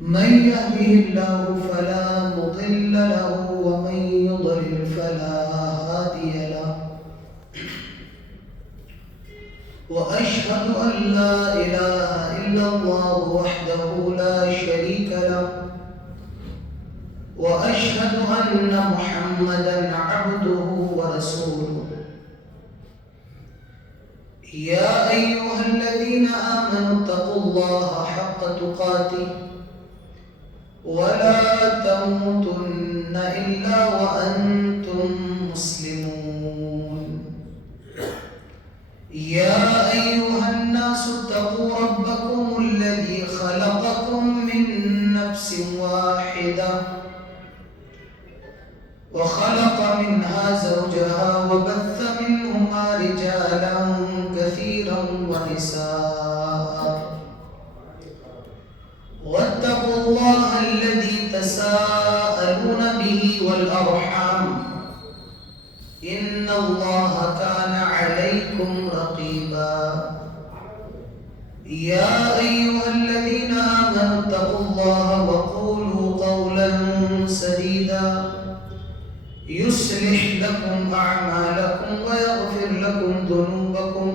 من يهده الله فلا مضل له ومن يضلل فلا هادي له وأشهد أن لا إله إلا الله وحده لا شريك له وأشهد أن محمدا عبده ورسوله يا أيها الذين آمنوا اتقوا الله حق تقاته ولا تموتن إلا وأنتم مسلمون يا أيها الناس اتقوا ربكم الذي خلقكم من نفس واحدة وخلق منها زوجها وبث منهما رجالا كثيرا ونساء واتقوا الله الذي تساءلون به والأرحام إن الله كان عليكم رقيبا يا أيها الذين آمنوا اتقوا الله وقولوا قولا سديدا يصلح لكم أعمالكم ويغفر لكم ذنوبكم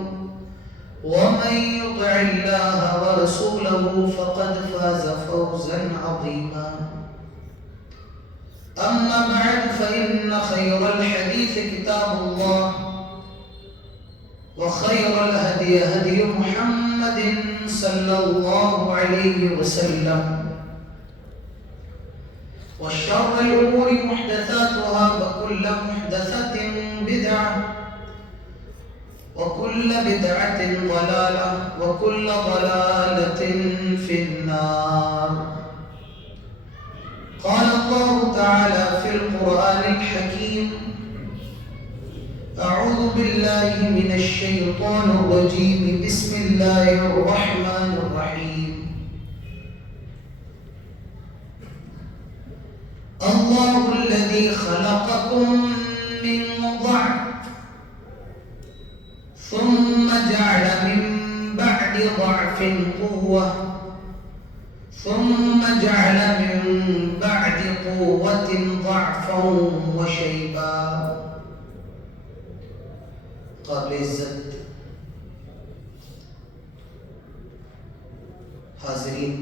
ومن يطع الله ورسوله فقد فاز فوزا عظيما أما بعد فإن خير الحديث كتاب الله وخير الهدي هدي محمد صلى الله عليه وسلم وشر الأمور محدثاتها وكل محدثة بدعة وكل بدعة ضلالة وكل ضلالة في النار قال الله تعالى في القرآن الحكيم أعوذ بالله من الشيطان الرجيم بسم الله الرحمن الرحيم الله الذي خلقكم من ضعف ثم جعل من بعد ضعف قوة ثم جعل من بعد قوة ضعفا وشيبا قابل عزت حاضرین،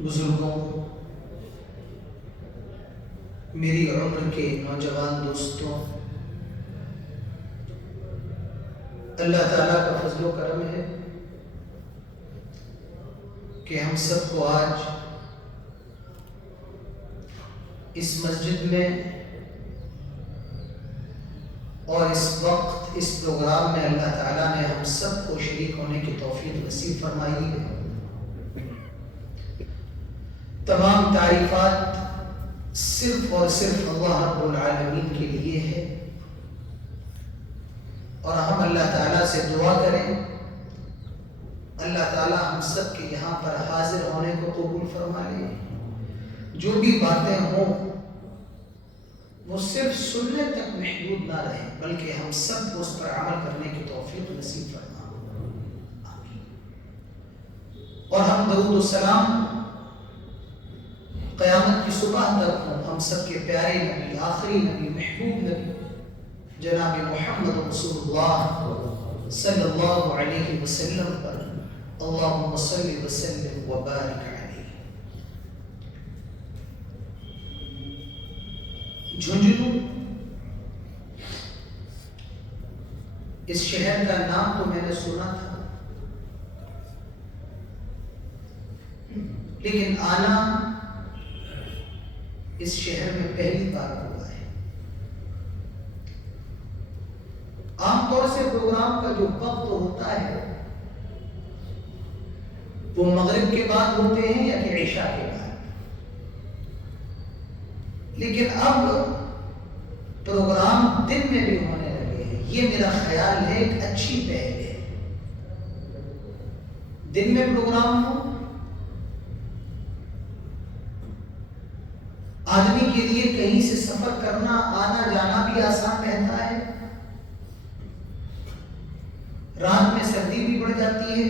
بزرگوں، میری عمر کے نوجوان دوستوں، اللہ تعالیٰ کا فضل و کرم ہے کہ ہم سب کو آج اس مسجد میں اور اس وقت اس پروگرام میں اللہ تعالیٰ نے ہم سب کو شریک ہونے کی توفیق نصیب فرمائی ہے۔ تمام تعریفات صرف اور صرف اللہ رب العالمین کے لیے ہے، اور ہم اللہ تعالیٰ سے دعا کریں اللہ تعالیٰ ہم سب کے یہاں پر حاضر ہونے کو قبول فرما لے۔ جو بھی باتیں ہوں وہ صرف سننے تک محدود نہ رہیں، بلکہ ہم سب کو اس پر عمل کرنے کی توفیق نصیب فرما آمین۔ اور ہم درود و سلام قیامت کی صبح تک ہوں ہم سب کے پیارے نبی، آخری نبی، محبوب نبی جناب محمد رسول اللہ صلی اللہ علیہ وسلم پر اللہم صلی وسلم وبارک علیہ۔ جھنجھنو اس شہر کا نام تو میں نے سنا تھا، لیکن آنا اس شہر میں پہلی بار ہوا ہے۔ عام طور سے پروگرام کا جو وقت ہوتا ہے وہ مغرب کے بعد ہوتے ہیں یا کہ عشاء کے بعد، لیکن اب پروگرام دن میں بھی ہونے لگے ہیں۔ یہ میرا خیال ہے ایک اچھی پہل ہے، دن میں پروگرام ہو، آدمی کے لیے کہیں سے سفر کرنا آنا جانا بھی آسان رہتا ہے، رات میں سردی بھی بڑھ جاتی ہے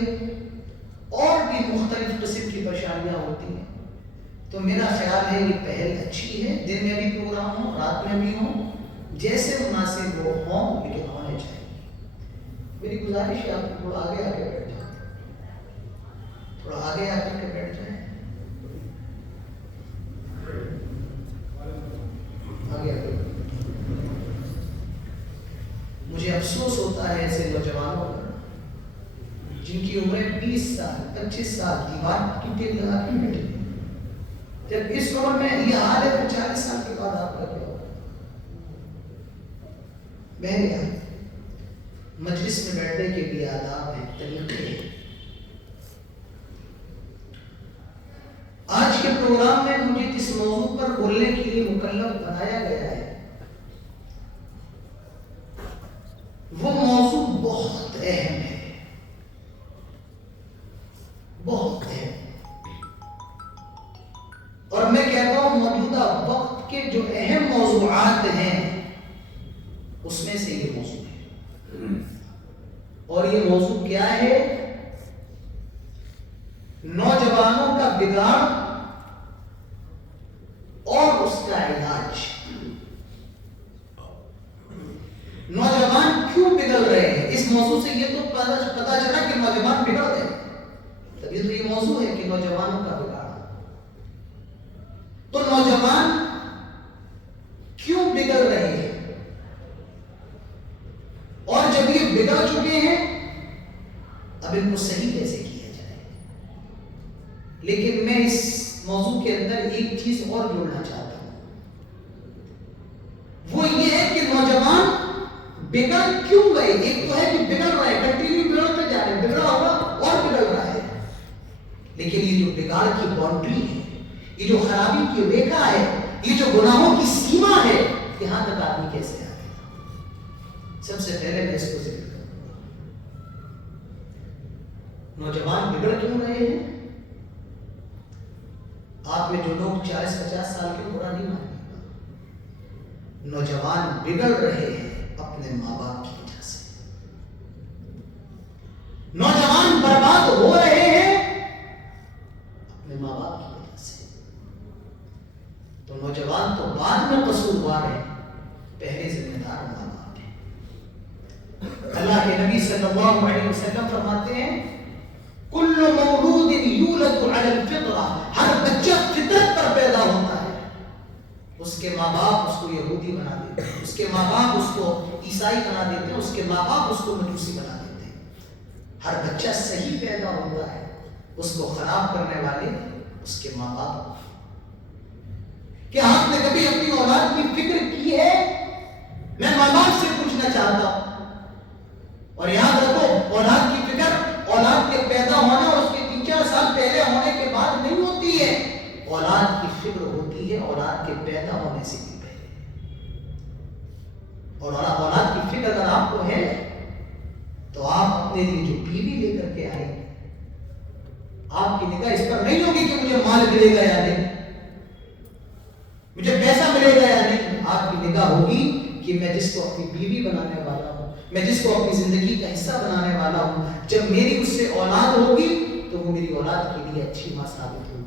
اور بھی بھی مختلف قسم کی پریشانیاں ہوتی ہیں. تو میرا خیال ہے یہ پہل اچھی ہے، دن میں بھی پروگرام ہو، رات میں بھی ہو، جیسے مناسب وہ ہوں، لیکن ہونے چاہیے. میری گزارش ہے آپ کو تھوڑا آگے آ کے بیٹھ جائیں، تھوڑا آگے آ کر کے بیٹھ جائیں، آگے آ کے. مجھے افسوس ہوتا ہے ایسے نوجوانوں پر جن کی عمریں 20 سال 25 سال دیوار کی ٹیک لگا کے بیٹھے. جب اس عمر میں یہ حال ہے تو 40 سال کے بعد آپ کا کیا ہوگا؟ بہرحال مجلس میں بیٹھنے کے بھی آداب ہیں، طریقے ہیں. آج کے پروگرام میں مجھے جس موضوع پر بولنے کے لیے مکلف بنایا گیا ہے وہ موضوع بہت اہم ہے، بہت اہم. اور میں کہتا ہوں موجودہ وقت کے جو اہم موضوعات ہیں اس میں سے یہ موضوع ہے. اور یہ موضوع کیا ہے؟ نوجوانوں کا بگاڑ اور اس کا علاج. نوجوان کیوں بگڑ رہے ہیں؟ اس موضوع سے یہ تو پتا چلا کہ نوجوان بگڑ رہے ہیں، تبھی تو یہ موضوع ہے کہ نوجوانوں کا بگاڑ. تو نوجوان کیوں بگڑ رہے ہیں؟ اور جب یہ بگڑ چکے ہیں اب ان کو صحیح کیسے کیا جائے؟ لیکن میں اس موضوع کے اندر ایک چیز اور جوڑنا چاہتا ہوں، وہ یہ ہے کہ نوجوان بگڑ کیوں گئے. ایک تو ہے کہ بگڑ رہا ہے، کنٹینیو بگڑتے جا رہے ہیں، بگڑا ہوگا اور بگڑ رہا ہے. لیکن یہ جو بگاڑ کی باؤنڈری ہے، یہ جو خرابی کی ریکھا ہے، یہ جو گناہوں کی سیما ہے، یہاں تک آدمی کیسے آ گیا؟ سب سے پہلے میں اس کو ذکر کروں. نوجوان بگڑ کیوں رہے ہیں؟ آپ میں جو لوگ 40-50 سال کے برا نہیں مانیں گے. نوجوان بگڑ رہے ہیں اپنے ماں باپ کی وجہ سے. نوجوان برباد ہو رہے ہیں اپنے ماں باپ کی وجہ سے. تو نوجوان تو بعد میں قصوروار ہے، پہلے ذمہ دار ماں باپ ہیں. اللہ کے نبی صلی اللہ علیہ وسلم فرماتے ہیں کل مولود یولد علی الفطرہ، ہر بچہ فطرت پر پیدا ہوتا ہے. اس کے ماں باپ اس کو یہودی بنا دیتے ہیں، اس کے ماں باپ اس کو عیسائی بنا دیتے ہیں، اس کے ماں باپ اس کو مجوسی بنا دیتے ہیں. ہر بچہ صحیح پیدا ہوتا ہے، اس کو خراب کرنے والے اس کے ماں باپ. کیا آپ نے کبھی اپنی اولاد کی فکر کی ہے؟ میں ماں باپ سے پوچھنا چاہتا ہوں. اور یاد رکھو اولاد کی فکر اولاد کے پیدا ہونے اور اس کے 3-4 سال پہلے ہونے کے بعد نہیں ہوتی ہے. اولاد کی فکر ہوتی ہے اولاد کے پیدا ہونے سے بھی پہلے. اور اولاد کی فکر اگر آپ کو ہے تو آپ اپنے لیے جو بیوی لے کر کے آئے، آپ کی نگاہ اس پر نہیں ہوگی کہ مجھے مال ملے گا یا نہیں، مجھے پیسہ ملے گا یا نہیں. آپ کی نگاہ ہوگی کہ میں جس کو اپنی بیوی بنانے والا ہوں، میں جس کو اپنی زندگی کا حصہ بنانے والا ہوں، جب میری اس سے اولاد ہوگی تو وہ میری اولاد کے لیے اچھی ماں ثابت ہوگی.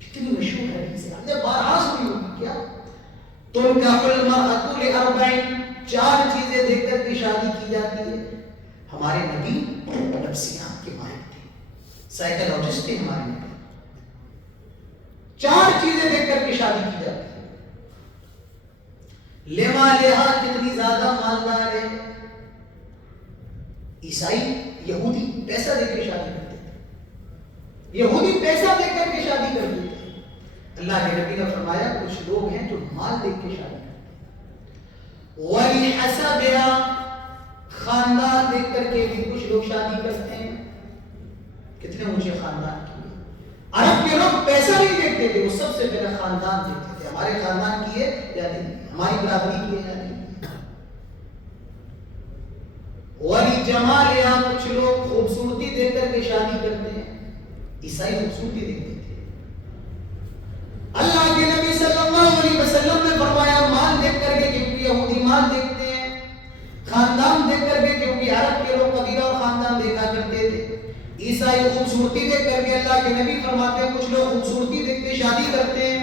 کتنی مشہور ہے حدیث، ہم نے بارہا سنی ہوگی. کیا تنکح المرأة لأربع، 4 چیزیں دیکھ کر کے شادی کی جاتی ہے. ہمارے نبی نفسیات کے ماہر تھے، سائیکالوجسٹ تھے ہمارے نبی. 4 چیزیں دیکھ کر کے شادی کی جاتی ہے. لمالہا، کتنی زیادہ مالدار ہے. عیسائی یہودی پیسہ دے کے شادی کرتے تھے، یہودی پیسہ دے کر کے شادی کرتے تھے. اللہ کے نبی نے فرمایا کچھ لوگ ہیں جو مال دیکھ کے شادی کرتے ہیں. وَلِحَسَبِهَا، خاندان دیکھ کر کے بھی کچھ لوگ شادی کرتے ہیں. کتنے اونچے خاندان کی ہے. عرب کے لوگ پیسہ نہیں دیکھتے تھے، وہ سب سے پہلے خاندان دیکھتے تھے، ہمارے خاندان کی ہے یا نہیں، ہماری برادری کی ہے یا نہیں. وَلِجَمَالِهَا، کچھ لوگ خوبصورتی دیکھ کر کے شادی کرتے ہیں. عیسائی خوبصورتی دیکھتے تھے. اللہ کے نبی صلی اللہ علیہ وسلم نے فرمایا مال دیکھ کر کے، کیونکہ یہودی مال دیکھتے ہیں. خاندان دیکھ کر کے، کیونکہ عرب کے لوگ قبیلہ اور خاندان دیکھا کرتے تھے. عیسائی خوبصورتی دیکھ کر کے اللہ کے نبی فرماتے ہیں کچھ لوگ خوبصورتی دیکھ کے شادی کرتے ہیں.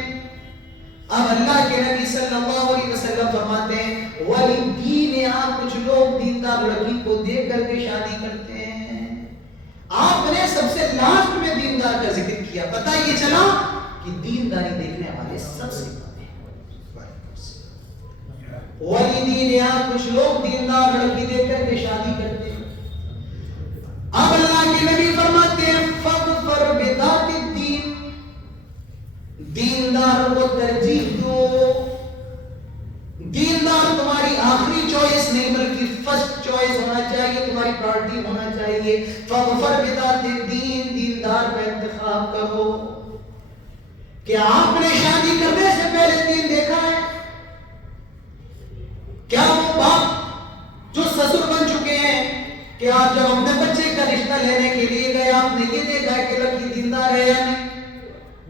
اب اللہ کے نبی صلی اللہ علیہ وسلم فرماتے ہیں وَلِدِّينِ کچھ لوگ دیندار لڑکی کو دیکھ کر کے شادی کرتے ہیں. آپ نے سب سے لاسٹ میں دیندار کا ذکر کیا. پتہ یہ چلا کہ دینداری دیکھنے والے سب سے بڑے ہیں. وَلِدِّينِ کچھ لوگ دیندار لڑکی دیکھ کر کے شادی کرتے ہیں. اب اللہ کے نبی فرماتے ہیں فَاظْفَرْ بِذَاتِ الدِّينِ دیندار کو ترجیح دو. دیندار تمہاری آخری چوائس نہیں بلکہ فرسٹ چوائس ہونا چاہیے, تمہاری پرائورٹی ہونا چاہیے. فَاظْفَرْ بِذَاتِ الدِّينِ دیندار کا انتخاب کرو. کیا آپ نے شادی کرنے سے پہلے دین دیکھا ہے؟ کیا وہ باپ جو سسر بن چکے ہیں کہ آپ جب اپنے بچے کا رشتہ لینے کے لیے گئے آپ نے یہ دیکھا کہ لڑکی دیندار ہے یا نہیں,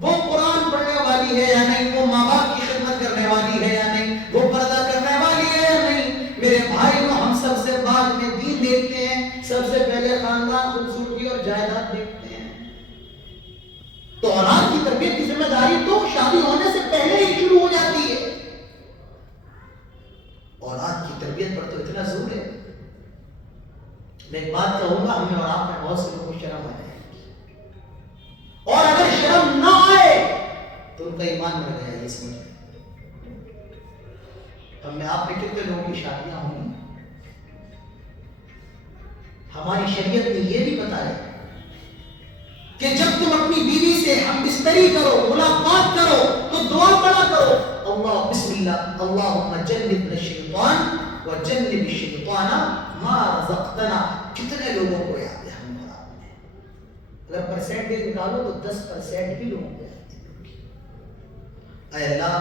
وہ قرآن پڑھنے والی ہے یا نہیں, وہ ماں باپ کی خدمت کرنے والی ہے یا نہیں, وہ پردہ کرنے والی ہے یا نہیں؟ میرے بھائیوں ہم سب سے بعد میں دین دیکھتے ہیں, سب سے پہلے خاندان, خوبصورتی اور جائیداد دیکھتے ہیں. تو اولاد کی تربیت کی ذمہ داری تو شادی ہونے سے پہلے ہی شروع ہو جاتی ہے. اولاد کی تربیت پر تو اتنا زور ہے. میں ایک بات کہوں گا, ہمیں اور آپ میں بہت سے لوگوں کو شرم آ جائے گی, اور اگر شرم نہ آئے تو ان کا ایمان مر گیا. یہ سمجھ ہم میں آپ میں کتنے لوگوں کی شادیاں ہوں گی. ہماری شریعت نے یہ بھی بتایا کہ جب تم اپنی بیوی سے ہم بستری کرو, ملاقات کرو تو دعا پڑھا کرو اللہ بسم اللہ اللہم جنبنا الشیطان وجنب الشیطان ما رزقتنا. کتنے لوگوں کو یاد ہے ہم اور آپ نے؟ اگر پرسنٹیج نکالو تو 10% بھی لوگوں کو یاد ہے. اے اللہ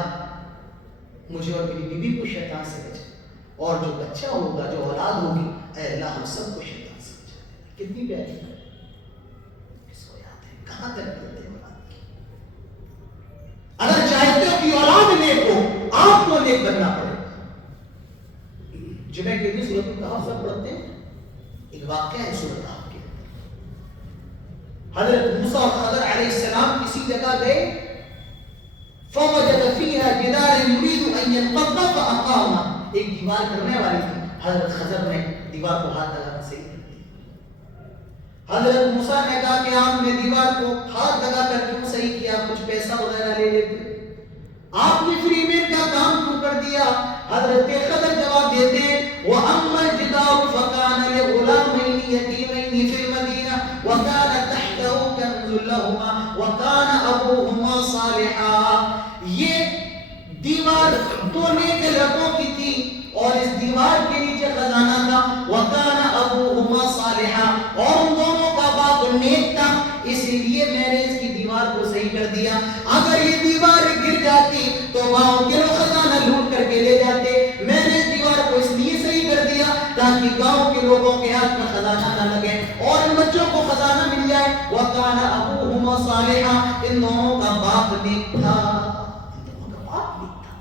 مجھے اور میری بیوی کو شیطان سے بچا, اور جو بچہ ہوگا, جو اولاد ہوگی, اے اللہ ہم سب کو شیطان سے بچا. کتنی پیاری ہے, کس کو یاد ہے؟ کہاں تربیت ہے اولاد کی؟ اگر چاہتے ہو کہ اولاد نیک ہو, آپ کو نیک بننا پڑے. جمعہ کے دن سورۃ الکہف سب پڑھتے ہیں. ایک واقعہ ہے سورۃ الکہف کے, حضرت موسیٰ اور خضر علیہ السلام کسی جگہ گئے, فوجد فیہا جدارا یرید ان ینقض فاقامہ. ایک دیوار کرنے والی تھی, حضرت خضر نے دیوار کو ہاتھ لگا کر صحیح کر دیا. حضرت موسیٰ نے کہا کہ آپ نے دیوار کو ہاتھ لگا کر کیوں صحیح کیا, کچھ پیسہ وغیرہ لے لیتے, آپ نے فری میں کا کام کیوں کر دیا؟ حضرت خضر جواب دیتے ہیں وَأَمَّا الْجِدَارُ فَكَانَ لِغُلَامَيْنِ يَتِيمَيْنِ فِي الْمَدِينَةِ وَكَانَ تَحْتَهُ كَنْزٌ لَهُمَا وَكَانَ أَبُوهُمَا صَالِحًا. یہ دیوار دو نیک لڑکوں کی تھی اور اس دیوار کے نیچے خزانہ تھا. وَكَانَ أَبُوهُمَا صَالِحًا, اور ان دونوں کا باپ نیک تھا, اسی لیے میں نے اس کی دیوار کو صحیح کر دیا. اگر یہ دیوار گر جاتی تو گاؤں کے لوگ خزانہ لوٹ کر کے لے جاتے. میں نے اس دیوار کو اس لیے صحیح کر دیا تاکہ گاؤں کے لوگوں کے ہاتھ میں خزانہ نہ لگے اور ان بچوں کو خزانہ مل جائے. وَكَانَ أَبُوهُمَا صَالِحًا, ان دونوں کا باپ نیک تھا, ان دونوں کا باپ نیک تھا.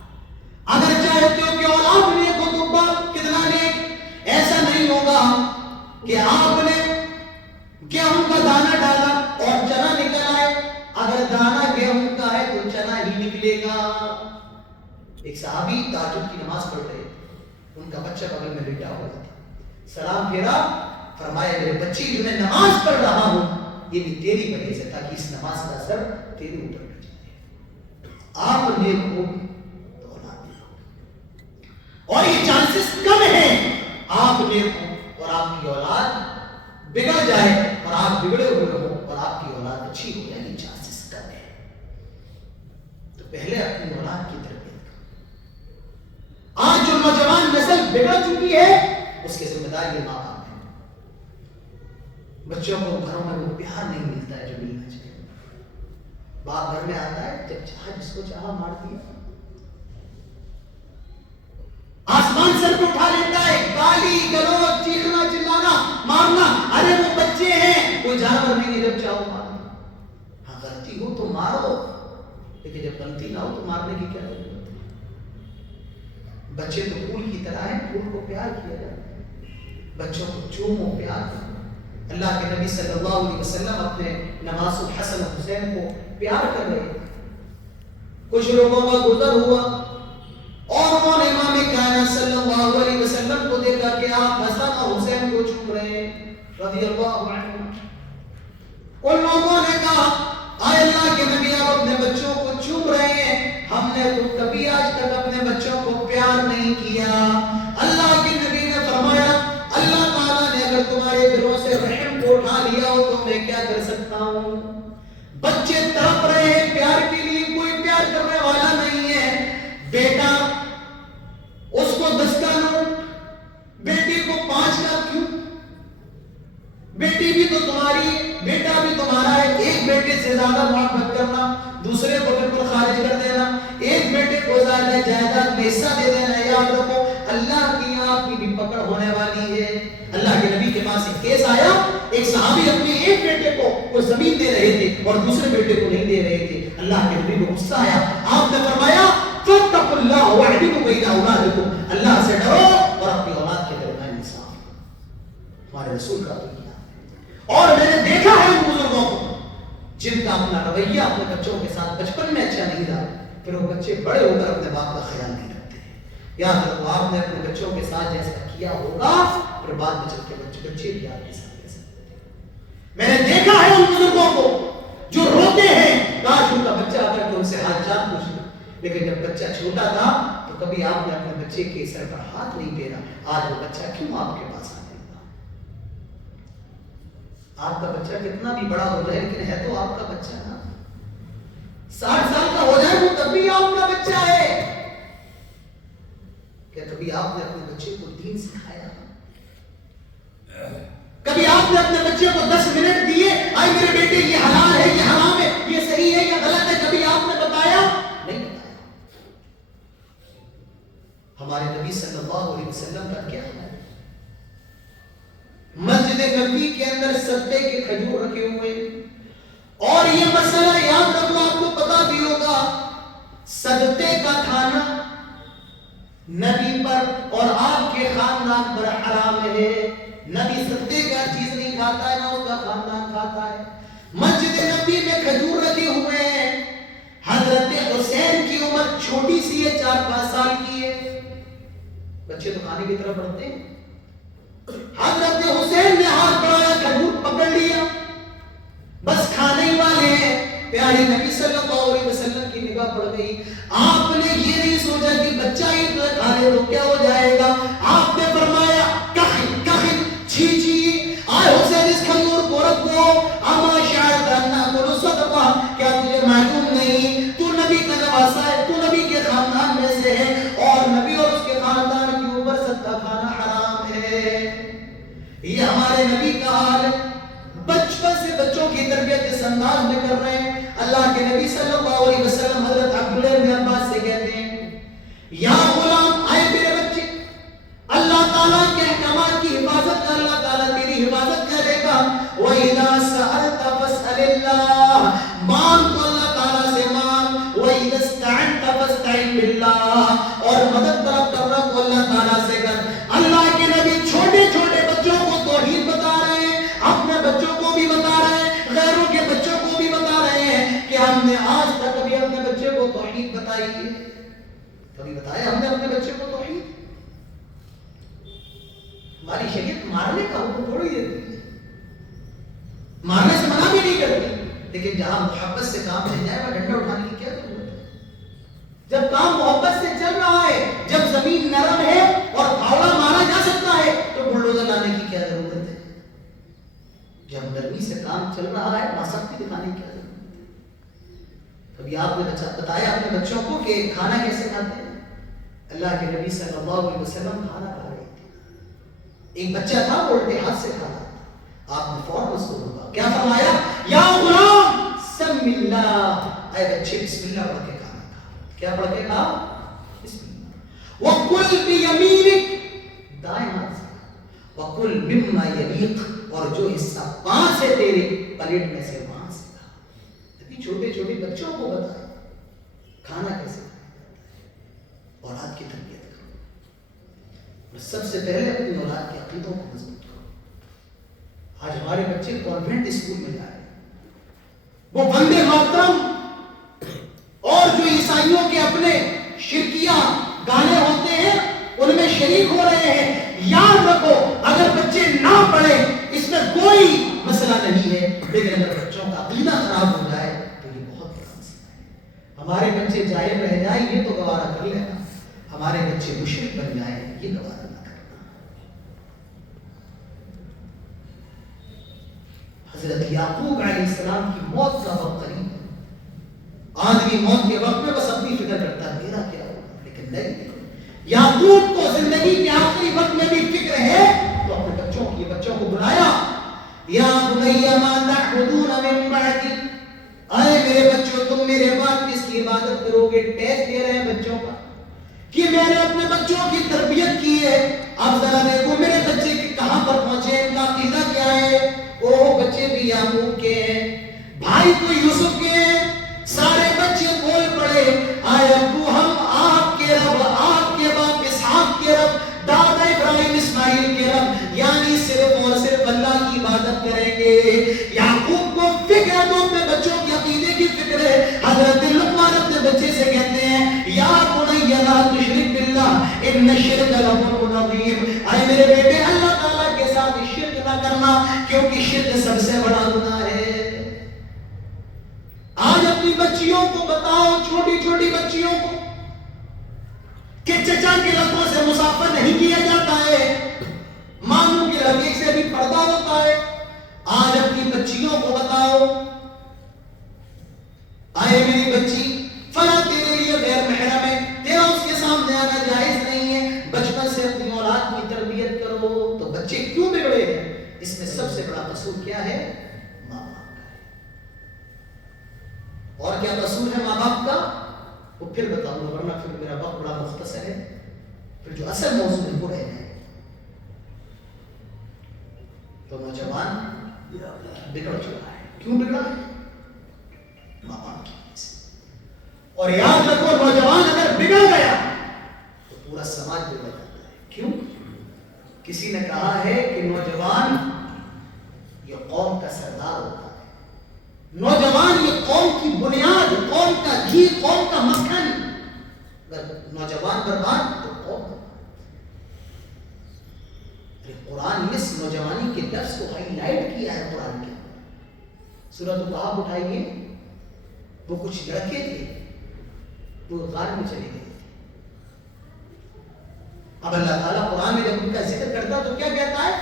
اگر چاہتے ہو کہ اولاد نیک ہو تو باپ کتنا نیک. ایسا نہیں ہوگا کہ آپ نے گیہوں کا دانہ ڈالا اور چنا نکل آئے. اگر دانہ گیہوں کا ہے تو چنا ہی نکلے گا. ایک صحابی تہجد کی نماز پڑھ رہے, ان کا بچہ بغل میں لیٹا ہوا تھا. سلام پھیرا, فرمایا میرے بچی جو میں نماز پڑھ رہا ہوں یہ بھی تیری وجہ سے, تاکہ اس نماز کا اثر تیرے اوپر نہ جائے. آپ نیک ہو تو اولاد نیک ہوگی, اور یہ چانسز کم ہیں آپ نیک ہو اور آپ کی اولاد بگڑ جائے اور آپ بگڑے ہوئے ہو اور آپ کی اولاد اچھی ہو جائے. یہ چانسز کم ہے. تو پہلے اپنی اولاد کی تربیت کرو. آج جو نوجوان نسل بگڑ چکی ہے اس کے ذمہ دار یہ ماں باپ ہے. بچوں کو گھروں میں وہ پیار نہیں ملتا ہے جو ملنا چاہیے. باپ گھر میں آتا ہے, جب چاہا جس کو چاہا مار دیا, آسمان سر پہ اٹھا لیتا ہے, گالی گلوچ, چیخنا چلانا, مارنا. ارے وہ بچے ہیں, کوئی جانور نہیں ہے, جب چاہو مارو. ہاں غلطی ہو تو مارو, لیکن جب غلطی نہ ہو تو مارنے کی کیا ضرورت ہے. بچے تو پھول کی طرح ہیں, پھول کو پیار کیا جائے. بچوں کو چومو, پیار کرو. اللہ کے نبی صلی اللہ علیہ وسلم اپنے نواسو حسن و حسین کو پیار کر رہے تھے. کچھ لوگوں کا گزر ہوا اور انہوں نے امام کائنات صلی اللہ علیہ وسلم کو دیکھا کہ آپ حسن اور حسین کو چوم رہے ہیں رضی اللہ عنہ. ان لوگوں نے کہا آئے اللہ کے نبی آپ اپنے بچوں کو چوم رہے ہیں, ہم نے تو کبھی آج تک اپنے بچوں کو پیار نہیں کیا. اللہ کے نبی نے فرمایا اللہ تعالیٰ نے اگر تمہارے دلوں سے رحم کو اٹھا لیا ہو تو میں کیا کر سکتا ہوں. بچے تڑپ رہے ہیں پیار کے لیے, کوئی پیار کرنے والا نہیں ہے. بیٹا اس کو 10 کا نوٹ, بیٹی کو 5 کا کیوں؟ بیٹی بھی تو تمہاری ہے, بیٹا بھی تمہارا ہے. ایک بیٹے سے زیادہ محبت کرنا, دوسرے کو بالکل خارج کر دینا, ایک بیٹے کو زیادہ جائیداد میں حصہ دے دینا. یاد رکھو اللہ کی آپ کی بھی پکڑ ہونے والی ہے. اللہ کے نبی کے پاس ایک کیس آیا, ایک صحابی اپنے ایک بیٹے کو وہ زمین دے رہے تھے اور دوسرے بیٹے کو نہیں دے رہے تھے. اللہ کے نبی کو غصہ آیا, آپ نے فرمایا فاتقوا اللہ واعدلوا بین اولادکم, اللہ سے ڈرو اور اپنی اولاد کے درمیان انصاف کرو. ہمارے رسول کا تو اور میں نے دیکھا ہے ان بزرگوں کو جن کا اپنا رویہ اپنے بچوں کے ساتھ بچپن میں اچھا نہیں رہا, پھر وہ بچے بڑے ہو کر اپنے باپ کا خیال نہیں رکھتے. یاد رکھو آپ نے اپنے بچوں کے ساتھ جیسا کیا ہوگا پھر بعد میں چل کے بچے بھی آپ کے ساتھ ایسا کرتے ہیں. میں نے دیکھا ہے ان بزرگوں کو جو روتے ہیں کاش ان کا بچہ آ کر کے ان سے حال چال پوچھ لے, لیکن جب بچہ چھوٹا تھا تو کبھی آپ نے اپنے بچے کے سر پر ہاتھ نہیں پھیرا. آج وہ بچہ کیوں آپ کے پاس آ گیا؟ آپ کا بچہ کتنا بھی بڑا ہو جائے لیکن ہے تو آپ کا بچہ نا. 60 سال کا ہو جائے وہ تب بھی آپ کا بچہ ہے. کیا کبھی آپ نے اپنے بچے کو دین سکھایا؟ کبھی آپ نے اپنے بچے کو 10 منٹ دیے, آئے میرے بیٹے یہ حلال ہے یہ حرام ہے یہ صحیح ہے یہ غلط ہے, کبھی آپ نے بتایا؟ نہیں بتایا. ہمارے نبی صلی اللہ علیہ وسلم کا کیا ہے؟ مسجد نبوی کے اندر سبتے کے کھجور رکھے ہوئے, اور یہ مسئلہ یاد رکھو آپ کو پتا بھی ہوگا, صدقے کا کھانا نبی پر اور آپ کے خاندان پر حرام ہے. نبی صدقے کا چیز نہیں کھاتا ہے نہ اس کا خاندان کھاتا ہے. مسجد نبی میں کھجور رکھے ہوئے ہیں. حضرت حسین کی عمر چھوٹی سی ہے, 4-5 سال کی ہے. بچے تو کھانے کی طرف بڑھتے ہیں. حضرت حسین نے ہاتھ بڑھایا, کھجور پکڑ لیا, بس کھانے ہی والے ہیں. پیارے نبی صلی اللہ علیہ وسلم کی نگاہ پڑ گئی. آپ نے یہ نہیں سوچا کہ بچہ ہی تو کھا لے تو کیا ہو جائے گا. آپ نے فرمایا کخن چھی چھی, آئے حسین اس کھجور کو رکھو. اما شاید انا کو صدقہ, کیا تجھے معلوم نہیں تو نبی کا نواسا ہے, تو نبی کے خاندان میں سے ہے, اور نبی اور اس کے خاندان کے اوپر صدقہ کھانا حرام ہے. یہ ہمارے نبی کا حال ہے. بچپن سے بچوں کی تربیت اس انداز میں کر رہے ہیں. اللہ کے نبی صلی اللہ علیہ وسلم حضرت عبداللہ بن عباس سے کہتے ہیں یا غلام, آئے میرے بچے, اللہ تعالیٰ کے احکامات کی حفاظت کر, اللہ تعالیٰ تیری حفاظت کرے گا. وَإِذَا سَأَلْتَ فَاسْأَلِ اللَّهِ, مانگ تو اللہ تعالیٰ سے مانگ. وَإِذَا اسْتَعَنْتَ فَاسْتَعِنْ بِاللَّهِ, اور مدد طلب کرنا تو اللہ تعالیٰ سے کر. اللہ کے نبی چھوٹے چھوٹے بچوں کو توحید بتا رہے ہیں, اپنے بچوں کو بھی بتا رہے ہیں, غیروں کے بچوں کو بھی بتا رہے ہیں کہ ہم نے آج تک کبھی اپنے بچے کو توحید بتائی ہے؟ کبھی بتایا ہم نے اپنے بچے کو توحید؟ ہماری شریعت مارنے کا حکم تھوڑی دیتی ہے, مارنے سے منع بھی نہیں کرتی, لیکن جہاں محبت سے کام چل جائے وہاں ڈنڈا اٹھانے کی کیا ضرورت ہے؟ جب کام محبت سے چل رہا ہے, جب زمین نرم ہے اور پھاوڑا مارا جا سکتا ہے تو بلڈوزر لانے کی کیا ضرورت ہے؟ جب نرمی سے کام چل رہا ہے وہاں سختی دکھانے کی کیا ضرورت ہے؟ کبھی آپ نے بتایا اپنے بچوں کو کہ کھانا کیسے کھاتے ہیں؟ اللہ کے نبی صلی اللہ علیہ وسلم کھانا کھا رہے تھے. ایک بچہ تھا وہ الٹے ہاتھ سے کھا رہا تھا. آپ نے فوراً اس کو روکا, کیا فرمایا؟ یا غلام سم اللہ, اے بچے بسم اللہ پڑھ کے کھانا کھا. کیا پڑھ کے کھا؟ بسم اللہ. وَقُلْ بِيَمِينِكَ, دائیں ہاتھ سے, وَقُلْ مِمَّا يَلِيقُ, اور جو حصہ پاس ہے تیرے پلیٹ میں سے وہاں سے کھا. ابھی چھوٹے چھوٹے بچوں کو بتائیں کھانا کیسے کھایا جاتا ہے. اولاد کی تربیت کرو, سب سے پہلے اپنی اولاد کے عقیدوں کو مضبوط کرو. آج ہمارے بچے کانوینٹ اسکول میں جا رہے ہیں، وہ وندے ماترم اور جو عیسائیوں کے اپنے شرکیہ گانے ہوتے ہیں ان میں شریک ہو رہے ہیں۔ یاد رکھو اگر بچے نہ پڑھیں اس میں کوئی مسئلہ نہیں ہے، لیکن اگر بچوں کا عقیدہ خراب ہو جائے تو یہ بہت بڑا مسئلہ ہے۔ ہمارے بچے جاہل رہ جائیں یہ تو گوارا کر لینا، ہمارے بچے مشرک بن جائیں یہ گوارا نہ کرنا۔ حضرت یعقوب علیہ السلام کی موت کا وقت قریب ہے، آدمی موت کے وقت میں بس اپنی فکر کرتا ہے میرا کیا ہوگا، لیکن نہیں، یعقوب کو زندگی کے آخری وقت میں بھی فکر ہے تو اپنے بچوں کو بلایا، یا بنی ما تعبدون من بعدی، اے میرے بچوں تم میرے بعد کس کی عبادت کرو گے؟ ٹیسٹ دے رہے ہیں بچوں کا کہ میں نے اپنے بچوں کی تربیت کی ہے، اب ذرا دیکھو میرے بچے کہاں پر پہنچے، ان کا عقیدہ کیا ہے۔ وہ بچے بھی یعقوب کے ہیں، بھائی تو یوسف کے ہیں، سارے بچے بول پڑے آئے ابو ہم آپ کے رب، آپ کے باپ اسحاق کے رب، دادا ابراہیم اسماعیل کے رب یعنی صرف اور صرف اللہ کی عبادت کریں گے۔ یعقوب کو فکر ہے تو اپنے بچوں کے عقیدے کی فکر ہے۔ حضرت لقمان اپنے بچے سے کہتے ہیں یا بنی لا تشرک باللہ ان الشرک لظلم عظیم، اے میرے بیٹے اللہ تعالیٰ کے ساتھ شرک نہ کرنا کیونکہ شرک سب سے بڑا گناہ ہے۔ آج اپنی بچیوں کو بتاؤ، چھوٹی چھوٹی بچیوں کو، کہ چچا کے لڑکوں سے مسافر نہیں کیا جاتا ہے، ماموں کے لڑکے سے بھی پردہ ہوتا ہے۔ آج اپنی بچیوں کو بتاؤ آئے میری بچی فلاں تیرے لیے غیر محرم ہے، تیرا اس کے سامنے آنا جائز نہیں ہے، بچپن سے اپنی اولاد کی تربیت کرو۔ تو بچے کیوں بگڑے ہیں؟ اس میں سب سے بڑا قصور کیا ہے؟ ماں باپ کا ہے۔ اور کیا قصور ہے ماں باپ کا وہ پھر بتاؤں گا، ورنہ پھر میرا وقت بڑا مختصر ہے، پھر جو اصل موضوع ہے وہ رہ جائے۔ تو نوجوان بگڑ چکا ہے، کیوں بگڑا ہے؟ ماں باپ کی وجہ سے۔ اور یاد رکھو نوجوان اگر بگڑ گیا تو پورا سماج بگڑ جاتا ہے۔ کیوں؟ کسی نے کہا ہے کہ نوجوان یہ قوم کا سردار ہوتا ہے، نوجوان یہ قوم کی بنیاد، قوم کا گھی، قوم کا مکھن۔ اگر نوجوان برباد تو قوم برباد۔ قرآن نے اس نوجوانی کے لفظ کو ہائی لائٹ کیا ہے۔ قرآن کے سورۃ الکہف اٹھائیے، وہ کچھ لڑکے تھے وہ غار میں چلے گئے تھے۔ اب اللہ تعالیٰ قرآن میں جب ان کا ذکر کرتا تو کیا کہتا ہے؟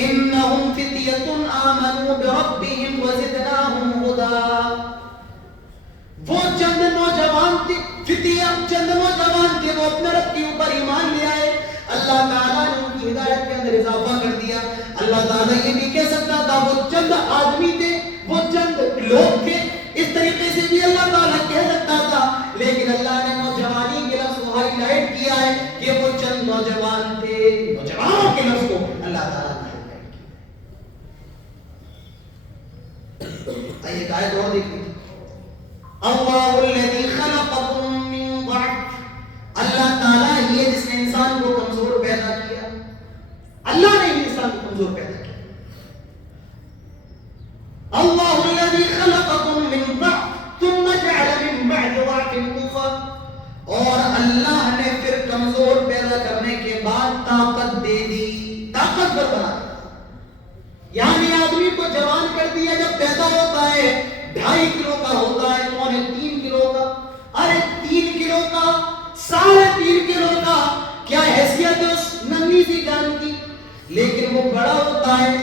انہم فتیۃ آمنوا بربہم وزدناہم ہدی۔ وہ چند نوجوان تھے، فتیہ چند نوجوان تھے، وہ اپنے رب کے اوپر ایمان لے آئے، اللہ تعالیٰ نے ان کی ہدایت کے اندر اضافہ کر دیا۔ اللہ تعالیٰ یہ بھی کہہ سکتا تھا وہ چند آدمی تھے، وہ چند لوگ تھے، اس طریقے سے بھی اللہ تعالیٰ کہہ سکتا تھا، لیکن اللہ نے نوجوانی کے لفظ کو ہائی لائٹ کیا ہے کہ وہ چند نوجوان تھے۔ نوجوانوں کے لفظ کو اللہ تعالیٰ نے ہائی لائٹ کیا۔ آئیے ایک آیت اور دیکھ لیجیے، اللہ الذی خلقکم من ضعف، اللہ تعالیٰ یہ جس نے انسان کو کمزور پیدا کیا، اللہ نے ہی انسان کو کمزور پیدا کیا۔ اللہ الذی خلقکم من ضعف ثم جعل من بعد ضعف قوة، اور اللہ نے پھر کمزور پیدا کرنے کے بعد طاقت دے دی، طاقتور بنا دیا۔ یعنی آدمی کو جوان کر دیا، جب پیدا ہوتا ہے 2.5 کلو کا ہوتا ہے، 3 کلو کا، ارے 3 کلو کا، 3.5 کلو کا، کیا حیثیت ہے اس ننھی سی جان کی، لیکن وہ بڑا ہوتا ہے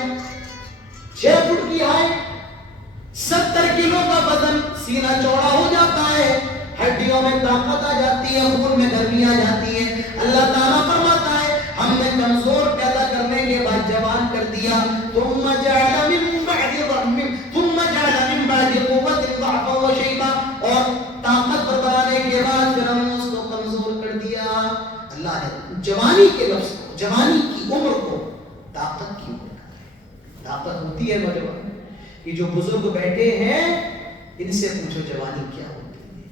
6 فٹ کی ہائٹ، 70 کلو کا وزن، سینہ چوڑا ہو جاتا ہے، ہڈیوں میں طاقت آ جاتی ہے، خون میں گرمی آ جاتی ہے۔ اللہ تعالیٰ فرماتا ہے ہم نے کمزور پیدا کرنے کے بعد جوان کر دیا، ثم جعل من بعد ضعف ثم جعل من بعد قوة ضعفا وشيبا، اور طاقت پر بنانے کے بعد پھر ہم نے اس کو کمزور کر دیا۔ اللہ نے جوانی کے لفظ کو، جوانی کی عمر کو طاقت کی عمر کہا ہے۔ طاقت ہوتی ہے نوجوان، یہ جو بزرگ بیٹھے ہیں ان سے پوچھو جوانی کیا ہوتی ہے۔